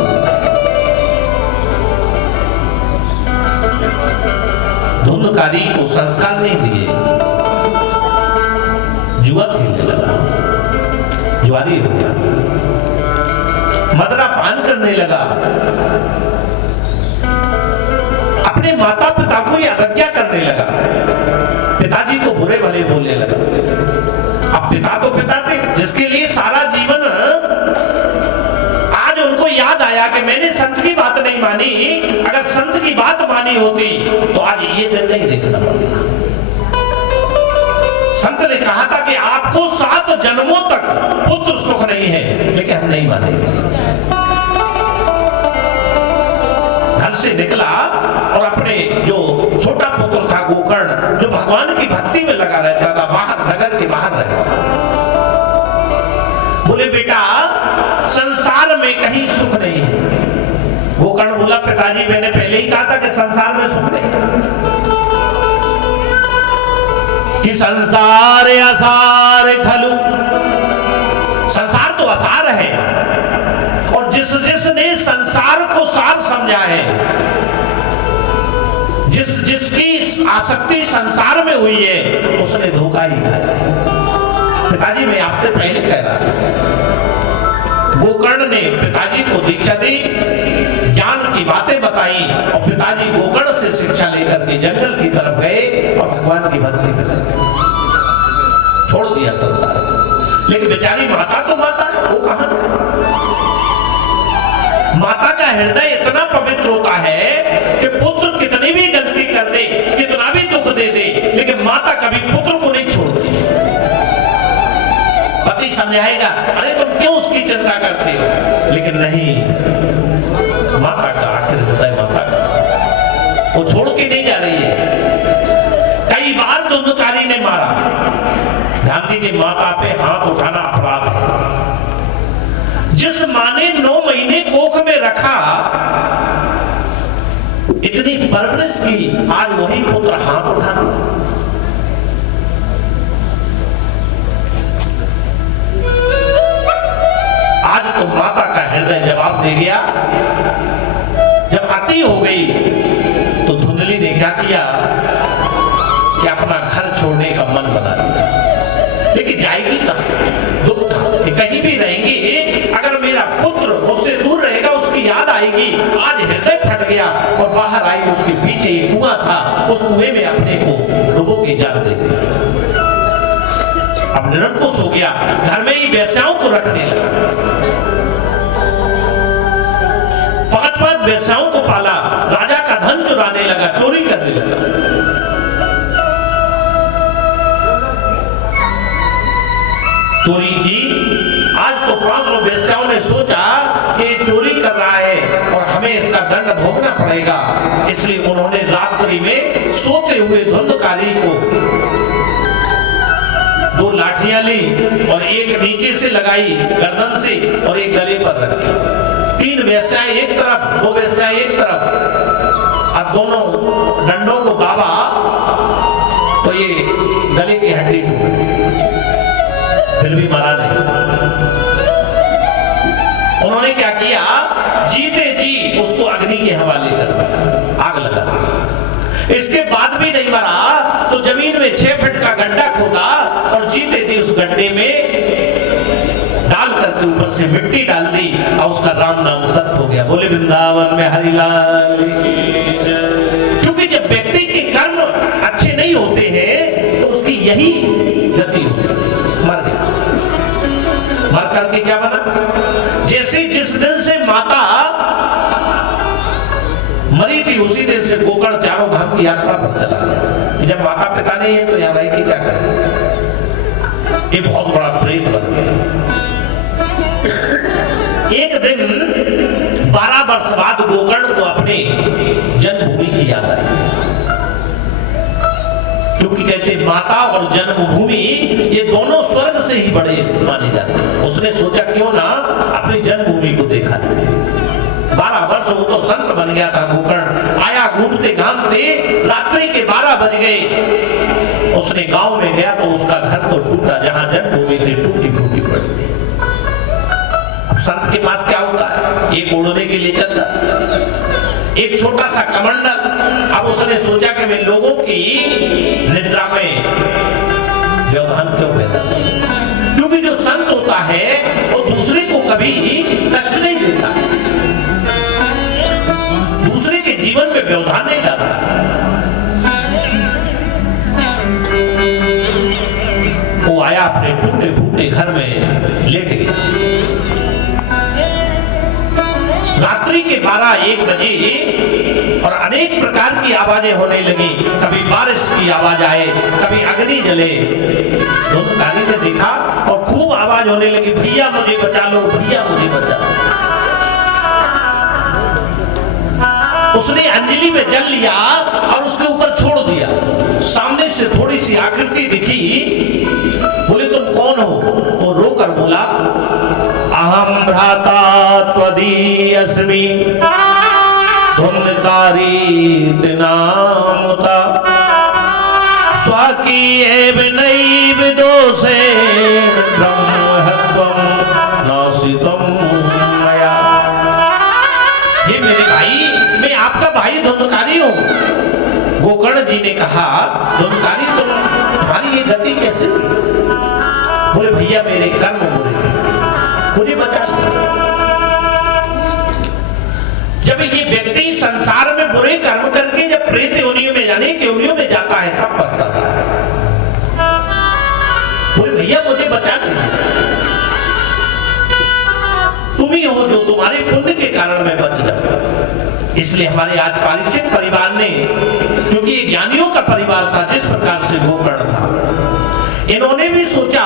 धुंधकारी को संस्कार नहीं दिए, जुआ खेलने लगा, जुआरी हो गया, मदरा पान करने लगा, अपने माता पिता को ही अवज्ञा करने लगा, पिताजी को बुरे भले बोलने लगा। अब पिता तो पिता थे, जिसके लिए सारा जीवन, आज उनको याद आया कि मैंने संत की बात नहीं मानी, अगर संत की बात मानी होती तो आज ये दिन नहीं देखना पड़ता। संत ने कहा था कि आपको 7 जन्मों तक पुत्र सुख नहीं है, लेकिन हम नहीं माने। घर से निकला और अपने जो छोटा पुत्र था गोकर्ण, जो भगवान की भक्ति में लगा रहता था, बाहर नगर के बाहर रहता, बोले बेटा संसार में कहीं सुख नहीं है। गोकर्ण बोला पिताजी मैंने पहले ही कहा था कि संसार में सुख नहीं है, कि संसार असार खलु, संसार तो असार है, और जिसने संसार को सार समझा है, जिसकी आसक्ति संसार में हुई है, उसने धोखा ही खाया। पिताजी मैं आपसे पहले कह रहा था, गोकर्ण ने पिताजी को दीक्षा दी, ज्ञान की बातें बताई, और पिताजी गोकर्ण से शिक्षा लेकर के जंगल की तरफ गए और भगवान की भक्ति में लग गए, छोड़ दिया संसार। लेकिन बेचारी माता तो माता है, वो कहां गए? माता का हृदय इतना पवित्र होता है कि पुत्र कितनी भी गलती कर दे, कितना भी दुख दे दे, लेकिन माता कभी पुत्र को नहीं छोड़ती। पति समझाएगा अरे तुम क्यों उसकी चिंता करते हो, लेकिन नहीं, माता का आखिर हृदय माता का। वो छोड़ के नहीं जा रही है। कई बार धुंधकारी ने मारा। ध्यान दीजिए, माता पे हाथ उठाना अपराध है। जिस मां ने 9 महीने कोख में रखा, इतनी परवरिश की, आज वही पुत्र हाथ उठाना। आज तो माता का हृदय जवाब दे गया। जब अति हो गई तो धुंधली ने क्या किया कि अपना घर छोड़ने का मन बना लिया। लेकिन जाएगी कहां? दुख था कि कहीं भी रहेंगी, अगर मेरा पुत्र मुझसे दूर रहेगा उसकी याद आएगी। आज हृदय फट गया और बाहर आई, उसके पीछे एक कुआं था, उस कुएं में अपने को डुबो के जान दे दिया। अब निरंकुश हो गया, घर में ही वेश्याओं को रखने लगा। 5 वेश्याओं को पाला, राजा का धन चुराने लगा, चोरी करने लगा। चोरी की। आज तो 500 वेश्याओं ने सोचा कि चोरी कर रहा है और हमें इसका दंड भोगना पड़ेगा, इसलिए उन्होंने रात्रि में सोते हुए धुंधकारी को 2 लाठियां ली और एक नीचे से लगाई गर्दन से और एक गले पर रखी। 3 वेश्याएं एक तरफ, 2 वेश्याएं एक तरफ। अब दोनों डंडों को दाबा तो ये गले की हड्डी टूट, फिर भी मरा नहीं। उन्होंने क्या किया, जीते जी उसको अग्नि के हवाले कर दिया, आग लगा दी। इसके बाद भी नहीं मरा तो जमीन में 6 फीट का गड्ढा खोदा और जीते जी उस गड्ढे में डाल करके ऊपर से मिट्टी डाल दी और उसका राम नाम सत्य हो गया। बोले वृंदावन में हरिलाल। क्योंकि जब व्यक्ति के कर्म अच्छे नहीं होते हैं तो उसकी यही गति होती है, मर गया। मर करके क्या बना? जैसे जिस दिन से माता मरी थी उसी दिन से गोकर्ण चारों धाम की यात्रा पर चला गया। जब माता पिता नहीं है तो यहाँ भाई की क्या करें? ये बहुत बड़ा प्रेत बन गया। एक दिन 12 वर्ष बाद गोकर्ण को अपने जन्मभूमि की याद आई, क्योंकि कहते माता और जन्मभूमि ये दोनों स्वर्ग से ही बड़े माने जाते हैं। उसने सोचा क्यों ना अपनी जन्मभूमि को देखा जाए। 12 वर्ष वो तो संत बन गया था गोकर्ण। आया घूमते घामते, रात्रि के 12 बज गए। उसने गांव में गया तो उसका घर तो टूटा, जहां जन्मभूमि थी टूटी फूटी पड़ी। संत के पास क्या होता है? एक ओढ़ने के लिए चलता, एक छोटा सा कमंडल। अब उसने सोचा कि मैं लोगों की निद्रा में व्यवधान क्यों पैदा करूं? क्योंकि जो संत होता है वो दूसरे को कभी कष्ट नहीं देता, दूसरे के जीवन में व्यवधान नहीं डालता। वो आया अपने टूटे फूटे घर में लेट गया। रात्रि के 12-1 बजे और अनेक प्रकार की आवाजें होने लगी। कभी बारिश की आवाज आए, कभी अग्नि जले। धुंधकारी ने देखा और खूब आवाज होने लगी, भैया मुझे बचा लो, भैया मुझे बचा लो। उसने अंजलि में जल लिया और उसके ऊपर छोड़ दिया। सामने से थोड़ी सी आकृति दिखी। बोले तुम कौन हो? वो रोकर बोला, अहम भ्राता त्वदीयस्मि धुंधकारी नामुता स्वकीयेव नैव दोषेण ब्रह्महत्वं नासितं मया। ये मेरे भाई, मैं आपका भाई धुंधकारी हूं। गोकर्ण जी ने कहा, धुंधकारी तुम्हारी ये गति कैसे? बोले भैया मेरे कर्म बुरे थे, मुझे बचा लिया। जब ये व्यक्ति संसार में बुरे कर्म करके जब प्रेत योनियों में जाने के योनियों में जाता है तब पछताता है। बोले भैया मुझे बचा लीजिए, तुम ही हो जो तुम्हारे पुण्य के कारण मैं बच जाऊं। इसलिए हमारे आज परीक्षित परिवार ने, क्योंकि ये ज्ञानियों का परिवार था जिस प्रकार से गोकर्ण था, इन्होंने भी सोचा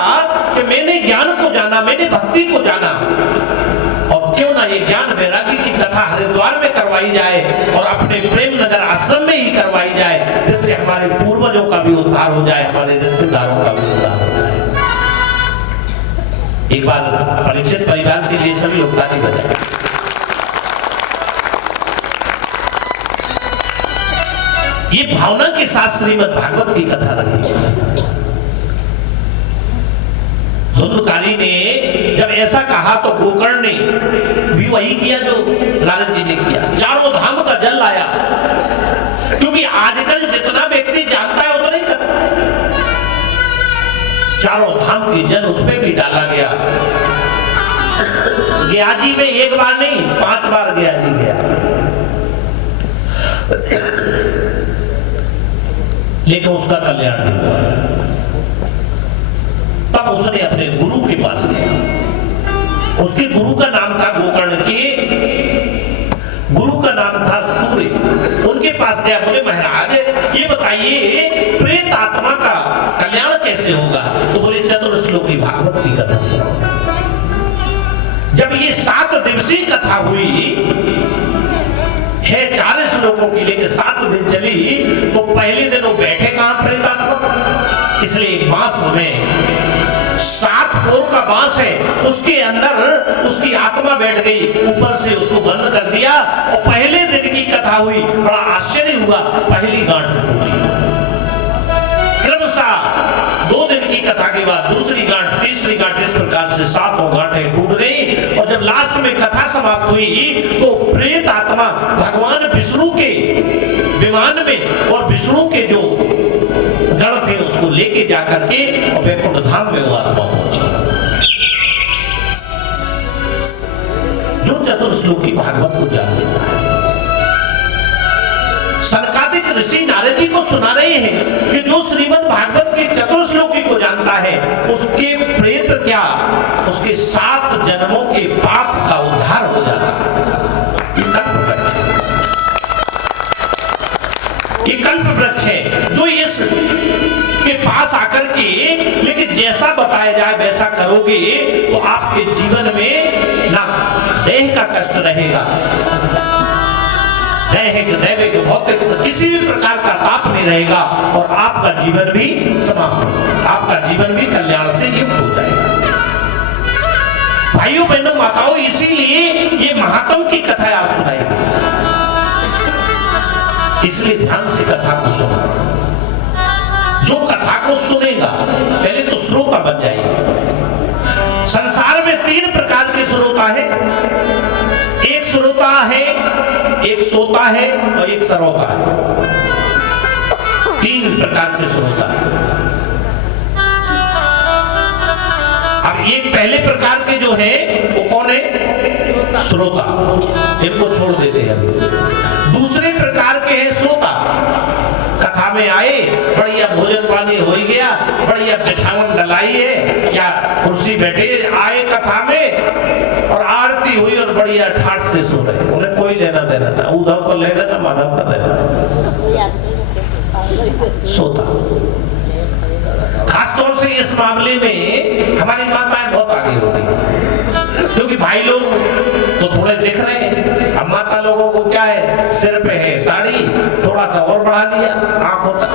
कि मैंने ज्ञान को जाना, मैंने भक्ति को जाना, और क्यों ना ये ज्ञान वैरागी की कथा हरिद्वार में करवा करवाई जाए और अपने प्रेम नगर आश्रम में ही करवाई जाए, जिससे हमारे पूर्वजों का भी उद्धार हो जाए, हमारे रिश्तेदारों का भी उद्धार हो जाए। एक बार परीक्षित परिवार के लिए सभी लोग ताली बजाएं। ये भावना के साथ श्रीमद् भागवत की कथा रखी। धुंधकारी ने जब ऐसा कहा तो गोकर्ण ने भी वही किया जो नारद जी ने किया, चारों धाम का जल लाया, क्योंकि आजकल जितना व्यक्ति जानता है उतना ही करता है। चारों धाम के जल उसमें भी डाला गया। गया जी में एक बार नहीं 5 बार गया जी गया, लेकिन उसका कल्याण नहीं हुआ। तब उसने अपने गुरु के पास गया। उसके गुरु का नाम था गोकर्ण के गुरु का नाम था सूर्य। उनके पास गया, बोले महाराज ये बताइए प्रेत आत्मा का कल्याण कैसे होगा? तो बोले चतुर्श्लोकी भागवत की कथा सुनो। जब ये 7 दिवसीय कथा हुई है, 4 श्लोकों की, लेकिन 7 दिन चली, तो पहले दिन वो बैठे कहां प्रेत आत्मा? इसलिए एक बांस में 7 कोर का बांस है, उसके अंदर उसकी आत्मा बैठ गई, ऊपर से उसको बंद कर दिया। और पहले दिन की कथा हुई, बड़ा आश्चर्य हुआ, पहली गांठ टूटी। क्रमशः 2 दिन की कथा के बाद दूसरी गांठ, तीसरी गांठ, इस प्रकार से 7 गांठें टूट गई। और जब लास्ट में कथा समाप्त हुई तो प्रेत आत्मा भगवान विष्णु के विमान में और विष्णु के जो गण थे उसको लेके जाकर के और वैकुंठ धाम में वो आत्मा पहुंची। जो चतुर्श्लोकी भागवत को जान लेता है। सनकादिक ऋषि नारद जी को सुना रहे हैं कि जो श्रीमद् भागवत की चतुर्श्लोकी को जानता है, उसके प्रेत क्या, उसके 7 जन्मों के पाप का उद्धार हो जाता है। ये कल्प वृक्ष है, ये कल्प वृक्ष है जो इस के पास आकर के, लेकिन जैसा बताया जाए वैसा करोगे तो आपके जीवन में ना देह का कष्ट रहेगा, दैहिक भौतिक किसी भी प्रकार का ताप नहीं रहेगा, और आपका जीवन भी समाप्त, आपका जीवन भी कल्याण से युक्त हो जाएगा। भाइयों बहनों माताओं, इसीलिए ये महात्म की कथा आज सुनाई, इसलिए ध्यान से कथा को सुना। जो कथा को सुनेगा पहले तो श्रोता बन जाएगा। संसार में 3 प्रकार के श्रोता है, एक श्रोता है, एक सोता है और एक सरोता है। 3 प्रकार के श्रोता है। अब एक पहले प्रकार के जो है वो कौन है? श्रोता, इनको छोड़ देते हैं। दूसरे प्रकार के हैं सोता, कथा में आए, बढ़िया भोजन पानी हो गया, बढ़िया बिछावन डलाई है या कुर्सी बैठे आए कथा में और आरती हुई और बढ़िया ठाट से सो रहे, उन्हें कोई लेना देना ना, उद्धव को लेना ना माधव का देना, सोता। खासतौर से इस मामले में हमारी माताएं बहुत आगे होती, क्योंकि भाई लोग तो थोड़े दिख रहे हैं, अब माता लोगों को क्या है, सिर पे है साड़ी, थोड़ा सा और बढ़ा लिया आंखों तक।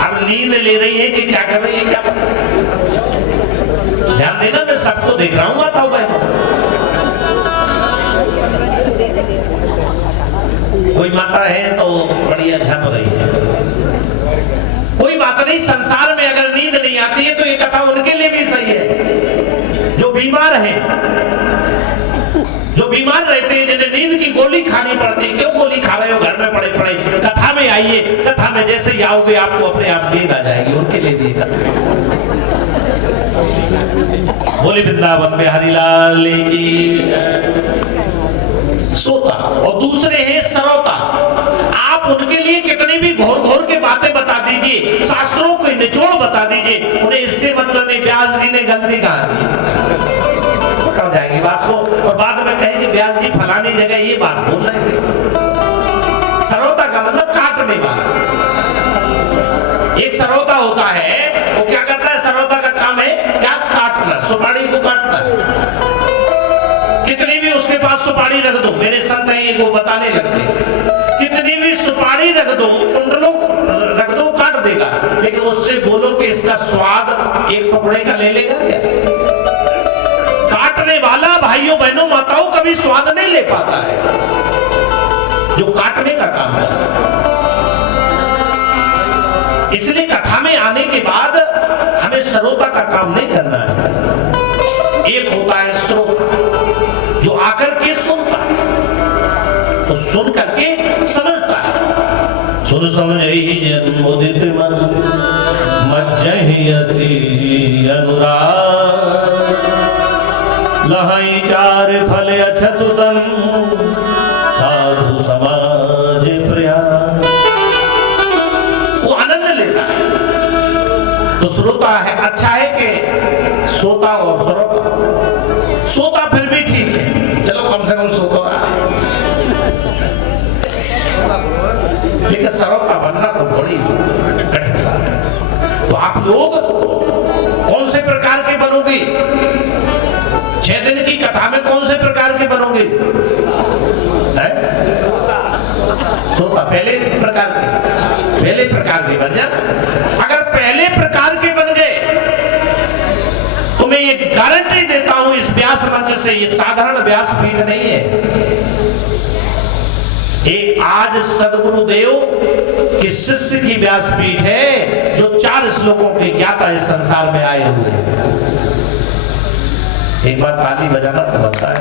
अब नींद ले रही है कि क्या कर रही है, क्या ध्यान देना, मैं सबको देख रहा हूं माता बहनों। कोई माता है तो बढ़िया झप रही है, कोई बात नहीं। संसार में अगर नींद नहीं आती है तो ये कथा उनके लिए भी सही है जो बीमार हैं, जो बीमार रहते हैं, जिन्हें नींद की गोली खानी पड़ती है। क्यों गोली खा रहे हो, घर में पड़े पड़े, कथा में आइए, कथा में जैसे ही आओगे आपको अपने आप नींद आ जाएगी, उनके लिए भी कथा। बोले वृंदावन बिहारी लाल की। सोता और दूसरे हैं सरोता। आप उनके लिए कितनी भी घोर घोर के बातें बता दीजिए, शास्त्रों के निचोड़ बता दीजिए, उन्हें इससे मतलब नहीं व्यास जी ने गलती कहा दी, कर जाएगी बात को, और बाद में कहेंगे व्यास जी फलानी जगह ये बात बोल रहे थे। सरोता का मतलब काटने वाला। एक सरोता होता है, वो क्या करता है, सरोता का काम है क्या, काटना, सुपारी को काटना। कितनी भी उस सुपारी रख दो, मेरे संत हैं ये वो बताने लगते, कितनी भी सुपारी रख दो, कुंडलों रख दो, काट देगा, लेकिन उससे बोलो कि इसका स्वाद एक टुकड़े का ले लेगा क्या? काटने वाला भाइयों बहनों माताओं कभी स्वाद नहीं ले पाता है, जो काटने का काम है। इसलिए कथा में आने के बाद हमें श्रोता का काम नहीं करना है। एक होता है श्रोता जो आकर के सुनता है, तो सुन करके समझता है। सुन समझहि जन्मोदित मन मज्जहि अति अनुराग, लहई चार फल अछतुतम साधु समाज प्रयाग। वो आनंद लेता है। तो श्रोता है अच्छा है कि सोता और श्रोता? सोता फिर भी ठीक है, चलो कम से कम सोता रहा है, लेकिन श्रोता बनना तो बड़ी कठिन बात है। तो आप लोग कौन से प्रकार के बनोगे? 6 दिन की कथा में कौन से प्रकार के बनोगे? सोता पहले प्रकार के बन जाना। अगर पहले प्रकार के बन गए तो मैं ये गारंटी देता हूं इस व्यास मंच से, ये साधारण व्यासपीठ नहीं है। एक आज सदगुरुदेव की शिष्य की व्यासपीठ है, जो 4 श्लोकों के ज्ञाता इस संसार में आए हुए हैं। एक बार ताली बजाना तो बनता है।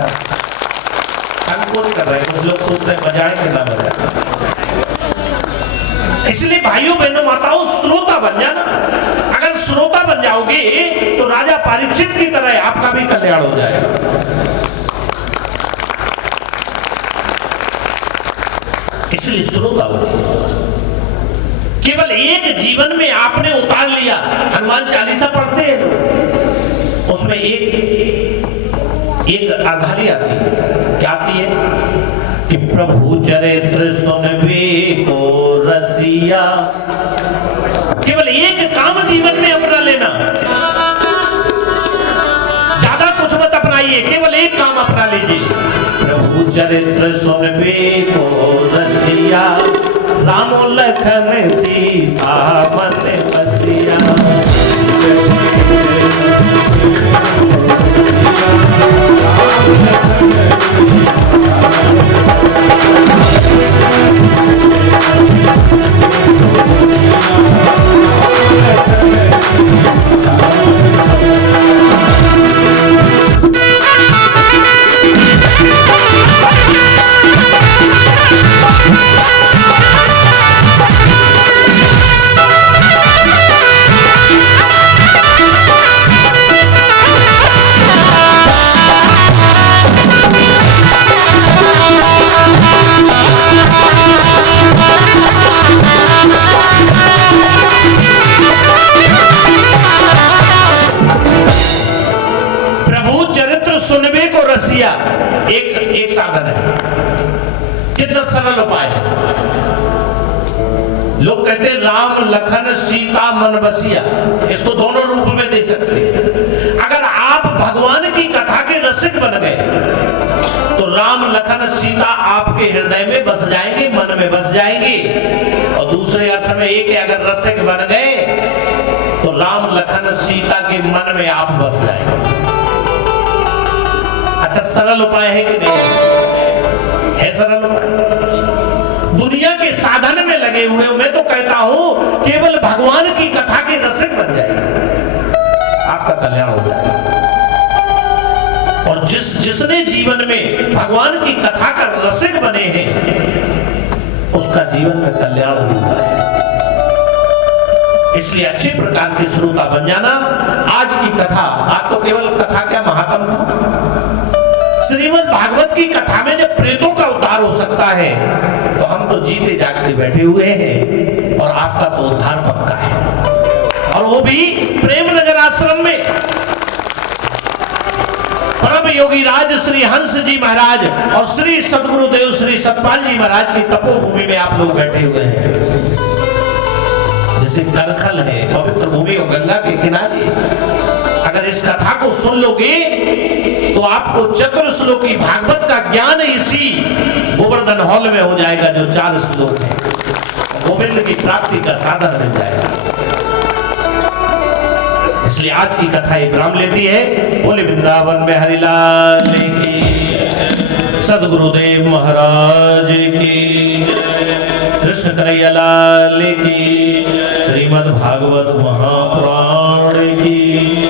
संकोच कर रहे हैं कुछ लोग, सोचते हैं बजाएं कि ना बजाएं। इसलिए भाइयों बहनों माताओं श्रोता बन जाना। अगर श्रोता बन जाओगे तो राजा परीक्षित की तरह आपका भी कल्याण हो जाएगा। इसलिए श्रोता बने। केवल एक जीवन में आपने उतार लिया। हनुमान चालीसा पढ़ते हैं लोग, उसमें एक अर्धाली आती है। क्या आती है? कि प्रभु चरित्र सुनबे को रसिया। केवल एक काम जीवन में अपना लेना, ज्यादा कुछ मत अपनाइए, केवल एक काम अपना लीजिए। प्रभु चरित्र सुनबे को रसिया, राम लखन सीता मन बसिया। एक साधन है, कितना सरल उपाय है। लोग कहते हैं राम लखन सीता मन बसिया, इसको दोनों रूप में दे सकते हैं। अगर आप भगवान की कथा के रसिक बन गए तो राम लखन सीता आपके हृदय में बस जाएंगे, मन में बस जाएंगे। और दूसरे अर्थ में एक, अगर रसिक बन गए तो राम लखन सीता के मन में आप बस जाएंगे। अच्छा सरल उपाय है कि नहीं है? सरल उपाय। दुनिया के साधन में लगे हुए मैं तो कहता हूं केवल भगवान की कथा के रसिक बन जाए, आपका कल्याण हो जाए। और जिसने जीवन में भगवान की कथा का रसिक बने हैं उसका जीवन में कल्याण होता है। इसलिए अच्छे प्रकार के श्रोता बन जाना। आज की कथा, आज तो केवल कथा क्या महात्म था। श्रीमद् भागवत की कथा में जब प्रेतों का उद्धार हो सकता है तो हम तो जीते जागते बैठे हुए हैं, और आपका तो उद्धार पक्का है। और वो भी प्रेम नगर आश्रम में परम योगी राज श्री हंस जी महाराज और श्री सदगुरुदेव श्री सतपाल जी महाराज की तपोभूमि में आप लोग बैठे हुए हैं। जैसे करखल है पवित्र भूमि और गंगा के किनारे, अगर इस कथा को सुन लोगे तो आपको चतुर्श्लोकी भागवत का ज्ञान इसी गोवर्धन हॉल में हो जाएगा, जो 4 श्लोक है। गोविंद की प्राप्ति का साधन मिल जाएगा। इसलिए आज की कथा एक राम लेती है। बोले वृंदावन में हरिलाल की, सदगुरुदेव महाराज की, कृष्ण कन्हैया लाल की, श्रीमद् भागवत महापुराण की।